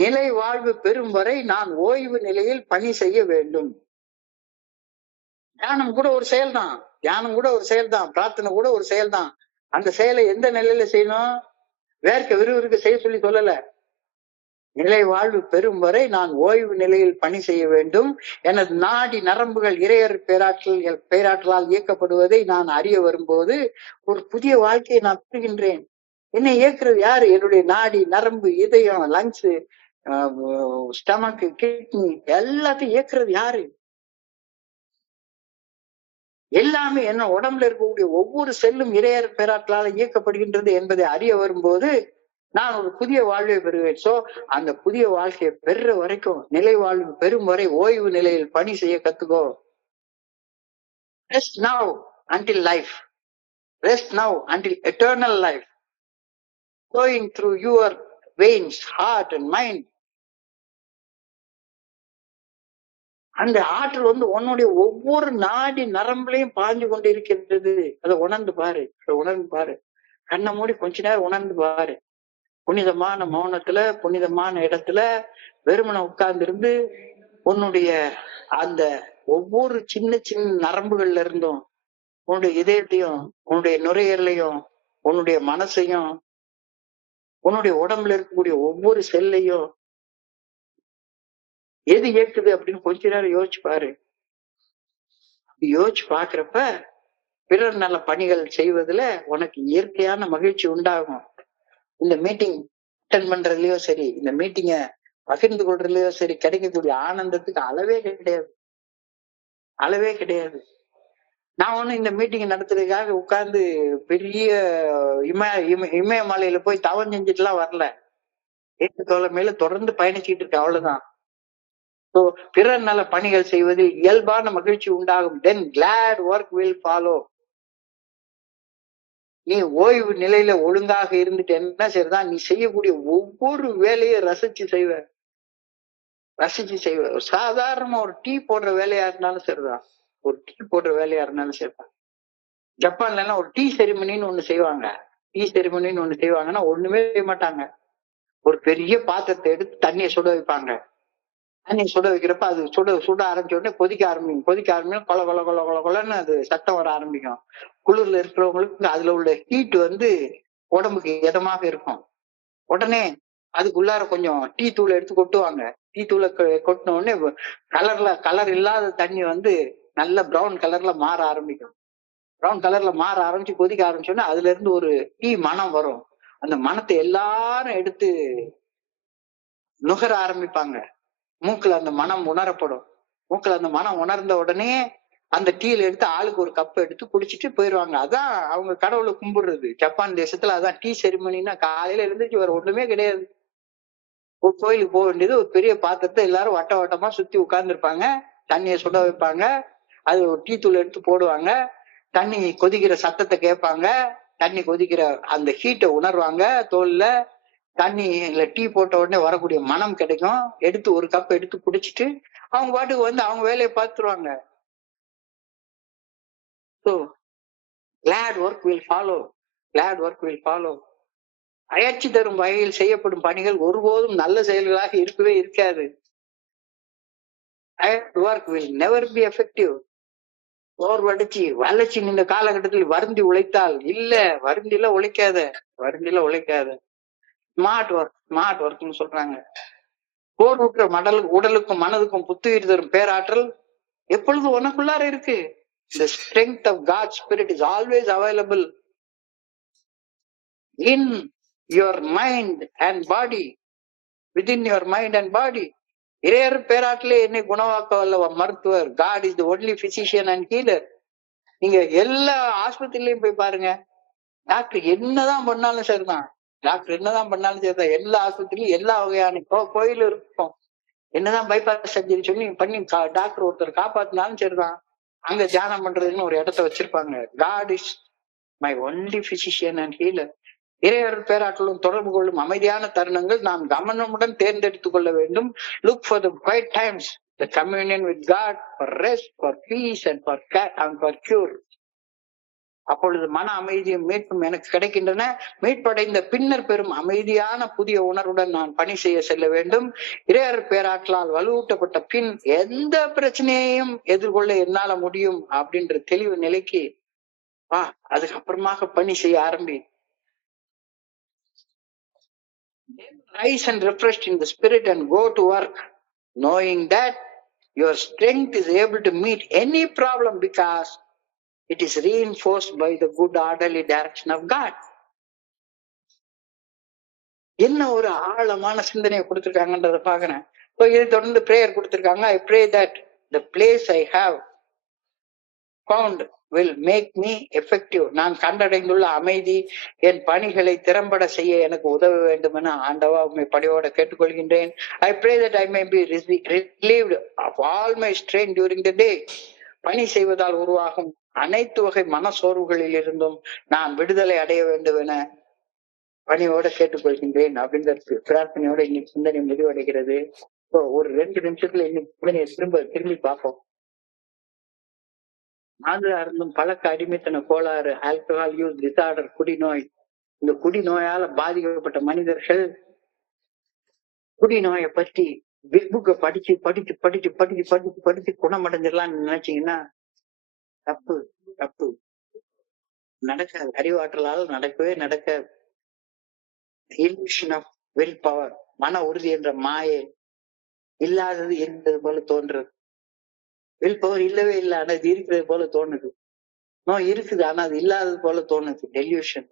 நிலை வாழ்வு பெறும் வரை நான் ஓய்வு நிலையில் பணி செய்ய வேண்டும். தியானம் கூட ஒரு செயல் தான், தியானம் கூட ஒரு செயல் தான், பிரார்த்தனை கூட ஒரு செயல் தான். அந்த செயலை எந்த நிலையில செய்யணும்? வேர்க்க விறுவிறுக்க செய்ய சொல்லி சொல்லல. நிலை வாழ்வு பெறும் வரை நான் ஓய்வு நிலையில் பணி செய்ய வேண்டும். எனது நாடி நரம்புகள் இறையர் பேராற்றலால் இயக்கப்படுவதை நான் அறிய வரும்போது ஒரு புதிய வாழ்க்கையை நான் பெறுகின்றேன். என்னை இயக்குறது யாரு? என்னுடைய நாடி நரம்பு, இதயம், லங்ஸ், ஸ்டமக், கிட்னி எல்லாத்தையும் இயக்குறது யாரு? எல்லாமே என்ன உடம்புல இருக்கக்கூடிய ஒவ்வொரு செல்லும் இறையர் பேராற்றலால் இயக்கப்படுகின்றது என்பதை அறிய வரும்போது நான் ஒரு புதிய வாழ்வை பெறுவேன். சோ அந்த புதிய வாழ்க்கையை பெறுற வரைக்கும், நிலை வாழ்வு பெறும் வரை ஓய்வு நிலையில் பணி செய்ய கத்துக்கோ. Rest now until life. Rest now until eternal life. Going through your veins, heart and mind. அந்த ஆற்றல் உன்னுடைய ஒவ்வொரு நாடி நரம்புலையும் பாஞ்சு கொண்டு இருக்கின்றது. அதை உணர்ந்து பாரு, அதை உணர்ந்து பாரு. கண்ணை மூடி கொஞ்ச நேரம் உணர்ந்து பாரு. புனிதமான மௌனத்துல, புனிதமான இடத்துல வெறுமனை உட்கார்ந்து இருந்து உன்னுடைய அந்த ஒவ்வொரு சின்ன சின்ன நரம்புகள்ல இருந்தும், உன்னுடைய இதயத்தையும், உன்னுடைய நுரையீரலையும், உன்னுடைய மனசையும், உன்னுடைய உடம்புல இருக்கக்கூடிய ஒவ்வொரு செல்லையும் எது இயக்குது அப்படின்னு கொஞ்ச நேரம் யோசிச்சு பாரு. யோசிச்சு பாக்குறப்ப பிறர் நல பணிகள் செய்வதுல உனக்கு இயற்கையான மகிழ்ச்சி உண்டாகும். இந்த மீட்டிங் அட்டன் பண்றதுலயோ சரி, இந்த மீட்டிங்க பகிர்ந்து கொள்றதுலயோ சரி, கிடைக்கக்கூடிய ஆனந்தத்துக்கு அளவே கிடையாது, அளவே கிடையாது. நான் ஒண்ணு இந்த மீட்டிங் நடத்துறதுக்காக உட்கார்ந்து பெரிய இமயமலையில போய் தவம் செஞ்சுட்டு எல்லாம் வரல. ஏற்று தோழமையில தொடர்ந்து பயணிச்சுட்டு இருக்கேன், அவ்வளவுதான். ஸோ பிறர் நல பணிகள் செய்வதில் இயல்பான மகிழ்ச்சி உண்டாகும். தென் கிளாட் ஒர்க் வில் ஃபாலோ. நீ ஓய்வு நிலையில ஒழுங்காக இருந்துட்டு என்ன செய்யறதா, நீ செய்யக்கூடிய ஒவ்வொரு வேலையும் ரசிச்சு செய்வ, ரசிச்சு செய்வ. சாதாரணமா ஒரு டீ போடுற வேலையா இருந்தாலும் சரிதான், ஒரு டீ போடுற வேலையா இருந்தாலும் சரிதான். ஜப்பான்ல எல்லாம் ஒரு டீ செரிமனின்னு ஒண்ணு செய்வாங்க. டீ செரிமனின்னு ஒண்ணு செய்வாங்கன்னா ஒண்ணுமே செய்ய மாட்டாங்க. ஒரு பெரிய பாத்திரத்தை எடுத்து தண்ணியை சுட வைப்பாங்க. தண்ணி சுட வைக்கிறப்ப அது சுட ஆரம்பிச்ச உடனே கொதிக்க ஆரம்பிக்கும். கொல கொல கொல கொல கொலன்னு அது சத்தம் வர ஆரம்பிக்கும். குளிர்ல இருக்கிறவங்களுக்கு அதுல உள்ள ஹீட் உடம்புக்கு இதமாக இருக்கும். உடனே அதுக்குள்ளார கொஞ்சம் டீ தூளை எடுத்து கொட்டுவாங்க. டீ தூளை கொட்டின உடனே கலர் இல்லாத தண்ணி நல்ல பிரவுன் கலர்ல மாற ஆரம்பிக்கும். பிரவுன் கலர்ல மாற ஆரம்பிச்சு கொதிக்க ஆரம்பிச்சோன்னா அதுல இருந்து ஒரு டீ மனம் வரும். அந்த மனத்தை எல்லாரும் எடுத்து நுகர ஆரம்பிப்பாங்க. மூக்குல அந்த மனம் உணரப்படும். மூக்குல அந்த மனம் உணர்ந்த உடனே அந்த டீல எடுத்து ஆளுக்கு ஒரு கப் எடுத்து குடிச்சிட்டு போயிடுவாங்க. அதான் அவங்க கடவுளை கும்பிடுறது. ஜப்பான் தேசத்துல அதான் டீ செரிமனின்னா. காலையில இருந்துச்சு வேற ஒண்ணுமே கிடையாது. ஒரு கோயிலுக்கு போக வேண்டியது, ஒரு பெரிய பாத்திரத்தை எல்லாரும் வட்ட வட்டமா சுத்தி உட்கார்ந்து இருப்பாங்க. தண்ணியை சுட வைப்பாங்க. அது ஒரு டீ தூள் எடுத்து போடுவாங்க. தண்ணி கொதிக்கிற சத்தத்தை கேட்பாங்க. தண்ணி கொதிக்கிற அந்த ஹீட்டை உணர்வாங்க தோல்ல. தண்ணியில டீ போட்ட உடனே வரக்கூடிய மனம் கிடைக்கும். எடுத்து ஒரு கப் எடுத்து குடிச்சிட்டு அவங்க பாட்டுக்கு அவங்க வேலையை பார்த்துருவாங்க. So glad work will follow. Glad work will follow. அயற்சி தரும் வகையில் செய்யப்படும் பணிகள் ஒருபோதும் நல்ல செயல்களாக இருக்கவே இருக்காது. Work will never be effective. வளர்ச்சி இந்த காலகட்டத்தில் வருந்தி உழைத்தால் இல்ல, வருந்தில உழைக்காத, வருந்தில உழைக்காத. ஸ்மார்ட் ஒர்க்னு சொல்றாங்க. போர்வுற்ற உடலுக்கும் மனதுக்கும் புத்துயிர் தரும் பேராற்றல் எப்பொழுது உனக்குள்ளார இருக்கு. The strength of God's Spirit is always available in your mind and body, within your mind and body. இறையர் பேராட்டிலே என்னை குணமாக்க வல்ல மருத்துவர். God is the only physician and healer. நீங்க எல்லா ஆஸ்பத்திரியிலையும் போய் பாருங்க, டாக்டர் என்னதான் பண்ணாலும் சரிதான், டாக்டர் என்னதான் பண்ணாலும் சரிதான், எல்லா ஆஸ்பத்திரியிலும் எல்லா வகையான கோயிலும் இருக்கும். என்னதான் பைபாஸ் சர்ஜரி சொல்லி பண்ணி டாக்டர் ஒருத்தர் காப்பாத்தினாலும் சரிதான், அங்க தியானம் பண்றதுன்னு ஒரு இடத்த வச்சிருப்பாங்க. God is my only physician and healer. இறையர் பேராற்றலும் தொடர்பு கொள்ளும் அமைதியான தருணங்கள் நாம் கவனமுடன் தேர்ந்தெடுத்துக் கொள்ள வேண்டும். Look for the quiet times, the communion with God, for rest, for peace and for cure. அப்பொழுது மன அமைதியும் மீட்பும் எனக்கு கிடைக்கின்றன. மீட்படைந்த பின்னர் பெறும் அமைதியான புதிய உணர்வுடன் நான் பணி செய்ய செல்ல வேண்டும். இறையர் பேராற்றலால் வலுவூட்டப்பட்ட பின் எந்த பிரச்சனையையும் எதிர்கொள்ள என்னால முடியும் அப்படின்ற தெளிவு நிலைக்கு அதுக்கப்புறமாக பணி செய்ய ஆரம்பி. Rise and refreshed in the spirit and go to work, knowing that your strength is able to meet any problem because it is reinforced by the good orderly direction of God. என்ன ஒரு ஆழமான சிந்தனையை கொடுத்திருக்காங்கன்றத பாக்குறேன். இதை தொடர்ந்து prayer கொடுத்திருக்காங்க. I pray that the place I have found will make me effective. நான் கண்டடைந்துள்ள அமைதி என் பணிகளை திறம்பட செய்ய எனக்கு உதவ வேண்டும் என ஆண்டவா உம்மை பணியோட கேட்டுக்கொள்கின்றேன். I pray that I may be relieved of all my strain during the day. பணி செய்வதால் உருவாகும் அனைத்து வகை மனசோர்வுகளில் இருந்தும் நான் விடுதலை அடைய வேண்டும் என பணியோட கேட்டுக்கொள்கின்றேன் அப்படிங்கிற பிரார்த்தனையோட இன்னைக்கு சிந்தனை முடிவடைகிறது. ஒரு 2 நிமிஷத்துல இன்னைக்கு திரும்பி பார்ப்போம். மது அருந்தும் பழக்க அடிமைத்தன கோளாறு, ஆல்கஹால் யூஸ் டிசார்டர், குடிநோய். இந்த குடிநோயால பாதிக்கப்பட்ட மனிதர்கள் குடிநோயை பற்றி பிக் புக்கை படிச்சு படிச்சு படிச்சு படிச்சு படிச்சு படிச்சு குணமடைஞ்சிடலாம்னு நினைச்சீங்கன்னா தப்பு தப்பு. நடக்காது. அறிவாற்றலால் நடக்கவே நடக்காது. illusion of will power, மன உறுதி என்ற மாயை இல்லாதது இருந்தது போல தோன்றது. வில் பவர் இல்லவே இல்லை, ஆனா அது இருக்கிறது போல தோணுது. நோய் இருக்குது, ஆனா அது இல்லாதது போல தோணுது. டெல்யூஷன்.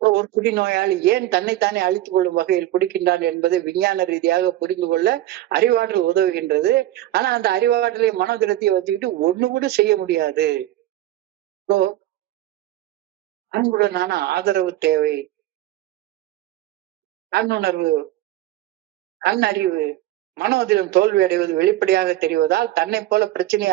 ஒரு குடிநோயாளி ஏன் தன்னைத்தானே அழித்துக் கொள்ளும் வகையில் குடிக்கின்றான் என்பதை விஞ்ஞான ரீதியாக புரிந்து கொள்ள அறிவாற்றல் உதவுகின்றது. ஆனா அந்த அறிவாற்றலை மனோதிரத்தையும் வச்சுக்கிட்டு ஒண்ணு கூட செய்ய முடியாது. அன்புடனான ஆதரவு தேவை. கண்ணுணர்வு, கண்ணறிவு. மனோதிரம் தோல்வி அடைவது வெளிப்படையாக தெரிவதால் தன்னை போல பிரச்சனையை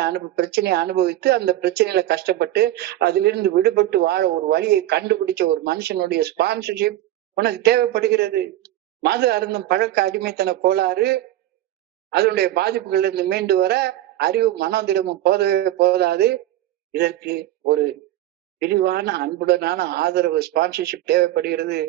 அனுபவித்து அந்த பிரச்சனையில கஷ்டப்பட்டு அதிலிருந்து விடுபட்டு வாழ ஒரு வழியை கண்டுபிடிச்ச ஒரு மனுஷனுடைய ஸ்பான்சர்ஷிப் உனக்கு தேவைப்படுகிறது. மது அருந்தும் பழக்க அடிமைத்தன கோளாறு, அதனுடைய பாதிப்புகள் இருந்து மீண்டு வர அறிவு மனோதிரமும் போதவே போதாது. இதற்கு ஒரு விரிவான அன்புடனான ஆதரவு ஸ்பான்சர்ஷிப் தேவைப்படுகிறது.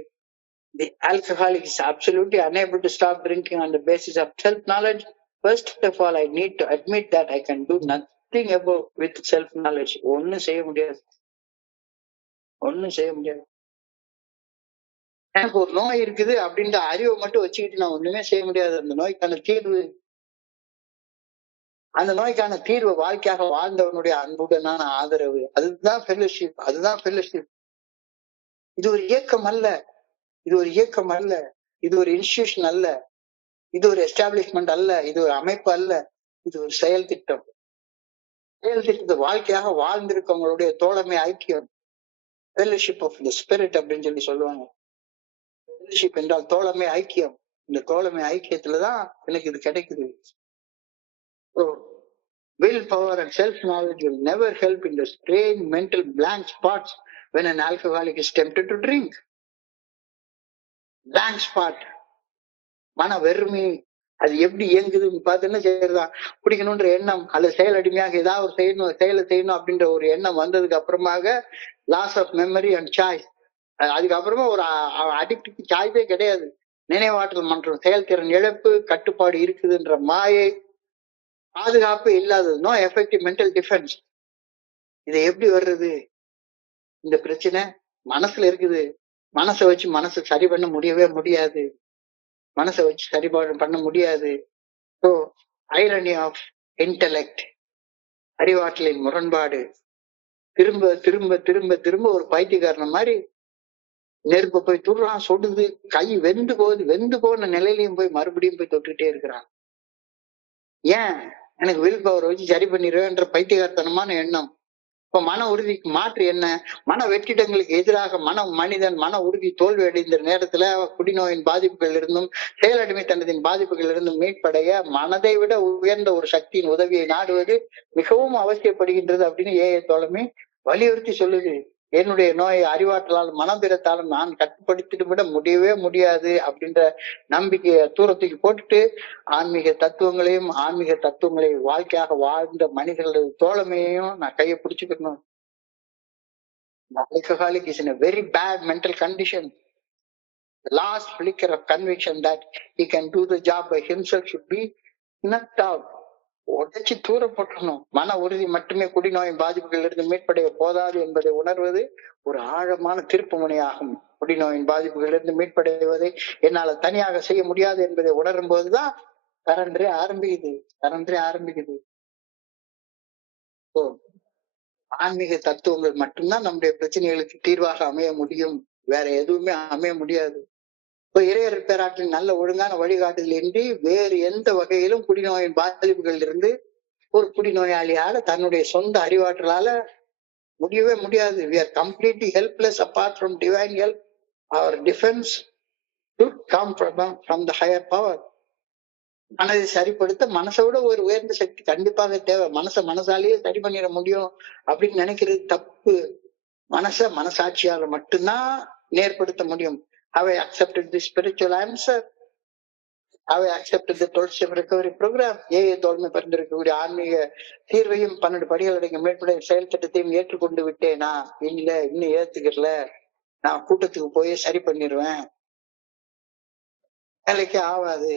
The alcoholic is absolutely unable to stop drinking on the basis of self-knowledge. First of all, I need to admit that I can do nothing about with self-knowledge. ஒன்னும் செய்ய முடியாது. எனக்கு ஒரு நோய் இருக்குது அப்படின்ற அறிவை மட்டும் வச்சுக்கிட்டு நான் ஒண்ணுமே செய்ய முடியாது. அந்த நோய்க்கான தீர்வு வாழ்க்கையாக வாழ்ந்தவனுடைய அன்புடனான ஆதரவு. அதுதான் ஃபெல்லோஷிப். இது ஒரு இயக்கம் அல்ல, இது ஒரு இன்ஸ்டிடியூஷன் அல்ல, இது ஒரு எஸ்டாப்ளிஷ்மெண்ட் அல்ல, இது ஒரு அமைப்பு அல்ல, இது ஒரு செயல் திட்டம். வாழ்க்கையாக வாழ்ந்திருக்கவங்களுடைய தோழமை ஐக்கியம். ஃபெல்லோஷிப் ஆஃப் தி ஸ்பிரிட் அப்படின்னு சொல்லி சொல்லுவாங்க. ஃபெல்லோஷிப் என்றால் தோழமை ஐக்கியம். இந்த தோழமை ஐக்கியத்துலதான் எனக்கு இது கிடைக்குது. Will power and self-knowledge will never help in the strange mental blank spots when an alcoholic is tempted to drink. Blank spot, மன வெறுமை. அது எப்படி இயங்குதுன்னு பார்த்தோன்னா சரிதான், குடிக்கணும்ன்ற எண்ணம் அல்லது செயல் அடிமையாக ஏதாவது செயலை செய்யணும் அப்படின்ற ஒரு எண்ணம் வந்ததுக்கு அப்புறமாக loss of memory and choice. அதுக்கப்புறமா ஒரு அடிக்டுக்கு சாய்ஸே கிடையாது. நினைவாற்றல் மற்றும் செயல்திறன் இழப்பு, கட்டுப்பாடு இருக்குதுன்ற மாயை, பாதுகாப்பு இல்லாதது, நோ எஃபெக்டிவ் மென்டல் டிஃபென்ஸ். இது எப்படி வர்றது? இந்த பிரச்சனை மனசுல இருக்குது. மனசை வச்சு சரி பண்ண முடியாது. So, irony of intellect, அறிவாற்றலின் முரண்பாடு. திரும்ப திரும்ப திரும்ப திரும்ப ஒரு பைத்தியக்காரன மாதிரி நெருப்ப போய் தொடுறான், சுடுது, கை வெந்து போகுது, வெந்து போன நிலையிலயும் போய் மறுபடியும் போய் தொட்டுட்டே இருக்கிறான். ஏன்? எனக்கு வில் பவர் வச்சு சரி பண்ணிடுவேன்ற பைத்தியகாரத்தனமான எண்ணம். இப்ப மன உறுதிக்கு மாற்று என்ன? மன வெற்றிடங்களுக்கு எதிராக மனிதன் மன உறுதி தோல்வி அடைந்த நேரத்துல குடிநோயின் பாதிப்புகள் இருந்தும் செயலடிமைத்தனத்தின் பாதிப்புகள் இருந்தும் மீட்படைய மனதை விட உயர்ந்த ஒரு சக்தியின் உதவியை நாடுவது மிகவும் அவசியப்படுகின்றது அப்படின்னு ஏஐ தோழமை வலியுறுத்தி சொல்லுது. என்னுடைய நோயை அறிவாற்றலால் மனதிறத்தாலும் நான் கட்டுப்படுத்திட்டு விட முடியவே முடியாது அப்படின்ற நம்பிக்கையை தூரத்துக்கு போட்டுட்டு ஆன்மீக தத்துவங்களை வாழ்க்கையாக வாழ்ந்த மனிதர்களது தோழமையையும் நான் கையை பிடிச்சுக்கணும். Alcoholic is in a very bad mental condition. The last flicker of conviction that he can do the job by himself should be knocked out. உடைச்சு தூரப்பட்டணும். மன உறுதி மட்டுமே குடிநோயின் பாதிப்புகள் இருந்து மீட்படைய போதாது என்பதை உணர்வது ஒரு ஆழமான திருப்பு முனையாகும். குடிநோயின் பாதிப்புகள் இருந்து மீட்படைவதை என்னால தனியாக செய்ய முடியாது என்பதை உணரும் போதுதான் சரண்டரே ஆரம்பிக்குது. ஆன்மீக தத்துவங்கள் மட்டும்தான் நம்முடைய பிரச்சனைகளுக்கு தீர்வாக அமைய முடியும். வேற எதுவுமே அமைய முடியாது. இப்ப இறையர் பேராற்றின் நல்ல ஒழுங்கான வழிகாட்டுதல் இன்றி வேறு எந்த வகையிலும் குடிநோயின் பாதிப்புகள் இருந்து ஒரு குடிநோயாளியால தன்னுடைய சொந்த அறிவாற்றலால முடியவே முடியாது. We are completely helpless apart from divine help. Our defense should come from the higher power. மனதை சரிப்படுத்த மனசோட ஒரு உயர்ந்த சக்தி கண்டிப்பாக தேவை. மனசாலேயே சரி பண்ணிட முடியும் அப்படின்னு நினைக்கிறது தப்பு. மனசாட்சியால மட்டும்தான் நேர்படுத்த முடியும். Have I accepted the spiritual answer? Have I accepted the 12-step recovery program? ஏஐ தோல்மை பரிந்துரைக்கக்கூடிய ஆன்மீக தீர்வையும் 12 படிகள் அடங்கிய மேற்பட செயல் திட்டத்தையும் ஏற்றுக்கொண்டு விட்டேனா? இல்ல, இன்னும் ஏத்துக்கல. நான் கூட்டத்துக்கு போய் சரி பண்ணிடுவேன், வேலைக்கு ஆகாது.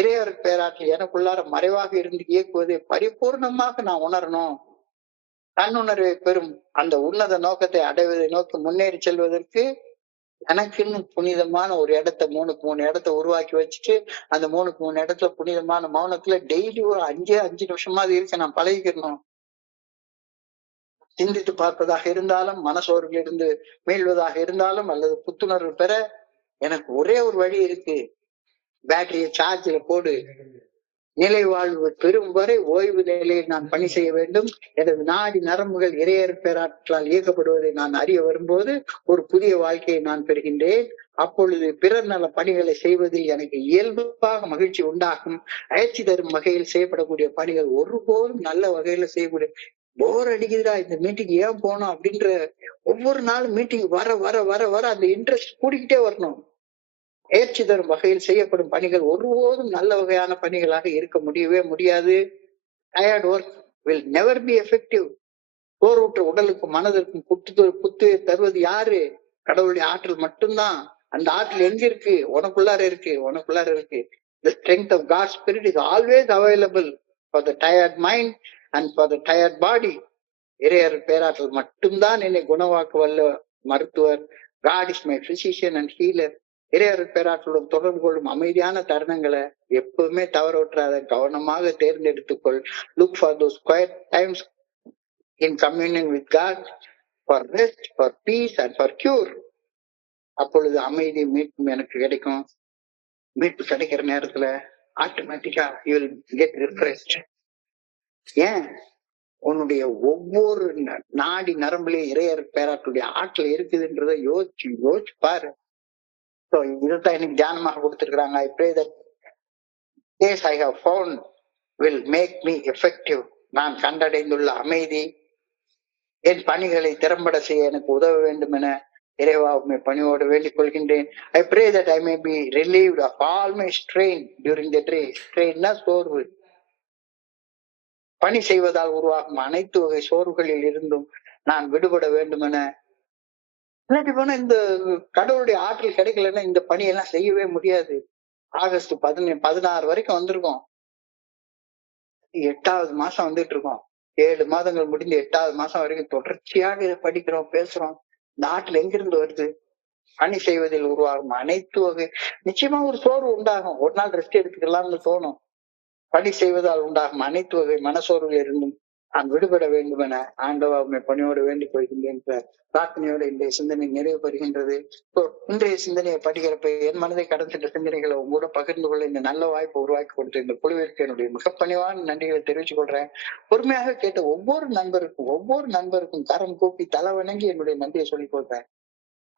இறையர் பேராற்றல் எனக்குள்ளார மறைவாக இருந்து இயக்குவதை பரிபூர்ணமாக நான் உணரணும். தன்னுணர்வை பெறும் அந்த உன்னத நோக்கத்தை அடைவதை நோக்கி முன்னேறி செல்வதற்கு எனக்குன்னு புனிதமான ஒரு இடத்த 3 இடத்த உருவாக்கி வச்சுட்டு அந்த 3 இடத்துல புனிதமான மௌனத்துல டெய்லி ஒரு 5 நிமிஷமாவது இருக்க நான் பழகிக்கணும். சிந்தித்து பார்ப்பதாக இருந்தாலும், மனசோர்விலிருந்து மீள்வதாக இருந்தாலும் அல்லது புத்துணர்வு பெற எனக்கு ஒரே ஒரு வழி இருக்கு. பேட்டரியை சார்ஜ்ல போடு. நிலை வாழ்வு பெறும் வரை ஓய்வு நிலையில் நான் பணி செய்ய வேண்டும். எனது நாடி நரம்புகள் இறையர் பேராற்றலால் இயக்கப்படுவதை நான் அறிய வரும்போது ஒரு புதிய வாழ்க்கையை நான் பெறுகின்றேன். அப்பொழுது பிறர் நல பணிகளை செய்வதில் எனக்கு இயல்பாக மகிழ்ச்சி உண்டாகும். அயற்சி தரும் வகையில் செய்யப்படக்கூடிய பணிகள் ஒருபோதும் நல்ல வகையில செய்யக்கூடிய போர் அடிக்குதுடா இந்த மீட்டிங் ஏன் போனோம் அப்படின்ற ஒவ்வொரு நாளும் மீட்டிங் வர வர வர வர அந்த இன்ட்ரெஸ்ட் கூடிக்கிட்டே வரணும். முயற்சி தரும் வகையில் செய்யப்படும் பணிகள் ஒருபோதும் நல்ல வகையான பணிகளாக இருக்க முடியவே முடியாது. Tired work will never be effective. சோர்வுற்ற உடலுக்கும் மனதிற்கும் புத்து தருவது யாரு? கடவுளுடைய ஆற்றல் மட்டும்தான். அந்த ஆற்றல் எங்க இருக்கு? உனக்குள்ளார இருக்கு. The strength of God's spirit is always available for the tired mind and for the tired body. இறையர் பேராற்றல் மட்டும்தான் என்னை குணமாக்க வல்ல மருத்துவர். God is my physician and healer. இறையர் பேராற்றலுடன் தொடர்பு கொள்ளும் அமைதியான தருணங்களை எப்பவுமே தவற விட்டுறாத, கவனமாக தேர்ந்தெடுத்துக்கொள். Look for those quiet times in communion with God for rest, for peace and for cure. அப்பொழுது அமைதி மீட்பும் எனக்கு கிடைக்கும். மீட்பு கிடைக்கிற நேரத்துல ஆட்டோமேட்டிக்கா you will get refreshed. ஏன்? உன்னுடைய ஒவ்வொரு நாடி நரம்புலயும் இறையர் பேராற்றுடைய ஆற்றல் இருக்குதுன்றத யோசிச்சு பாரு. இதுதான் எனக்கு தியானமாக கொடுத்திருக்கிறாங்க. I pray that this I have found will make me effective. நான் கண்டடைந்துள்ள அமைதி என் பணிகளை திறம்பட செய்ய எனக்கு உதவ வேண்டும் என இறைவா உம்மை பணியோடு வேண்டிக் கொள்கின்றேன். I pray that I may be relieved of all my strain during the day. strain சோர்வு. பணி செய்வதால் உருவாகும் அனைத்து வகை சோர்வுகளில் இருந்தும் நான் விடுபட வேண்டும் என. இந்த கடவுளுடைய ஆற்றல் கிடைக்கலன்னா இந்த பணியெல்லாம் செய்யவே முடியாது. ஆகஸ்ட் 16 வரைக்கும் வந்திருக்கோம். 8வது மாசம் வந்துட்டு இருக்கோம். 7 மாதங்கள் முடிந்து 8வது மாசம் வரைக்கும் தொடர்ச்சியாக இதை படிக்கிறோம், பேசுறோம். இந்த ஆற்றல் எங்கிருந்து வருது? பணி செய்வதில் உருவாகும் அனைத்து வகை நிச்சயமா ஒரு சோர்வு உண்டாகும். ஒரு நாள் ரெஸ்ட் எடுத்துக்கலாம்னு தோணும். பணி செய்வதால் உண்டாகும் அனைத்து வகை மனசோர்வில் இருந்தும் நான் விடுபட வேண்டும் என ஆண்டவா உம்மை பணியோடு வேண்டி கொள்கின்றேன் என்ற பிரார்த்தனையோடு இன்றைய சிந்தனை நிறைவு பெறுகின்றது. இப்போ இன்றைய சிந்தனையை படிக்கிறப்ப என் மனதை கடந்துட்ட சிந்தனைகளை உங்களோட பகிர்ந்து கொள்ள இந்த நல்ல வாய்ப்பை உருவாக்கி கொடுத்த இந்த குழுவிற்கு என்னுடைய மிக பணிவான நன்றிகளை தெரிவித்துக் கொள்றேன். பொறுமையாக கேட்ட ஒவ்வொரு நண்பருக்கும் கரம் கூப்பி தலை வணங்கி என்னுடைய நன்றியை சொல்லிக் கொள்றேன்.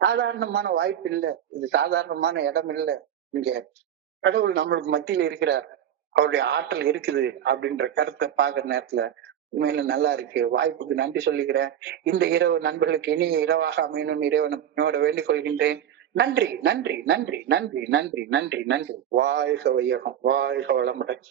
சாதாரணமான வாய்ப்பு இல்ல, இது சாதாரணமான இடம் இல்ல. இங்க கடவுள் நம்மளுக்கு மத்தியில இருக்கிறார், அவருடைய ஆற்றல் இருக்குது அப்படின்ற கருத்தை பாக்குற நேரத்துல உண்மையில நல்லா இருக்கு. வாய்ப்புக்கு நன்றி சொல்லிக்கிறேன். இந்த இரவு நண்பர்களுக்கு இனிய இரவாக அமையணும் இறைவனோட வேண்டிக் கொள்கின்றேன். நன்றி நன்றி நன்றி நன்றி நன்றி நன்றி நன்றி. வாழ்க வையகம், வாழ்க வளமுடன்.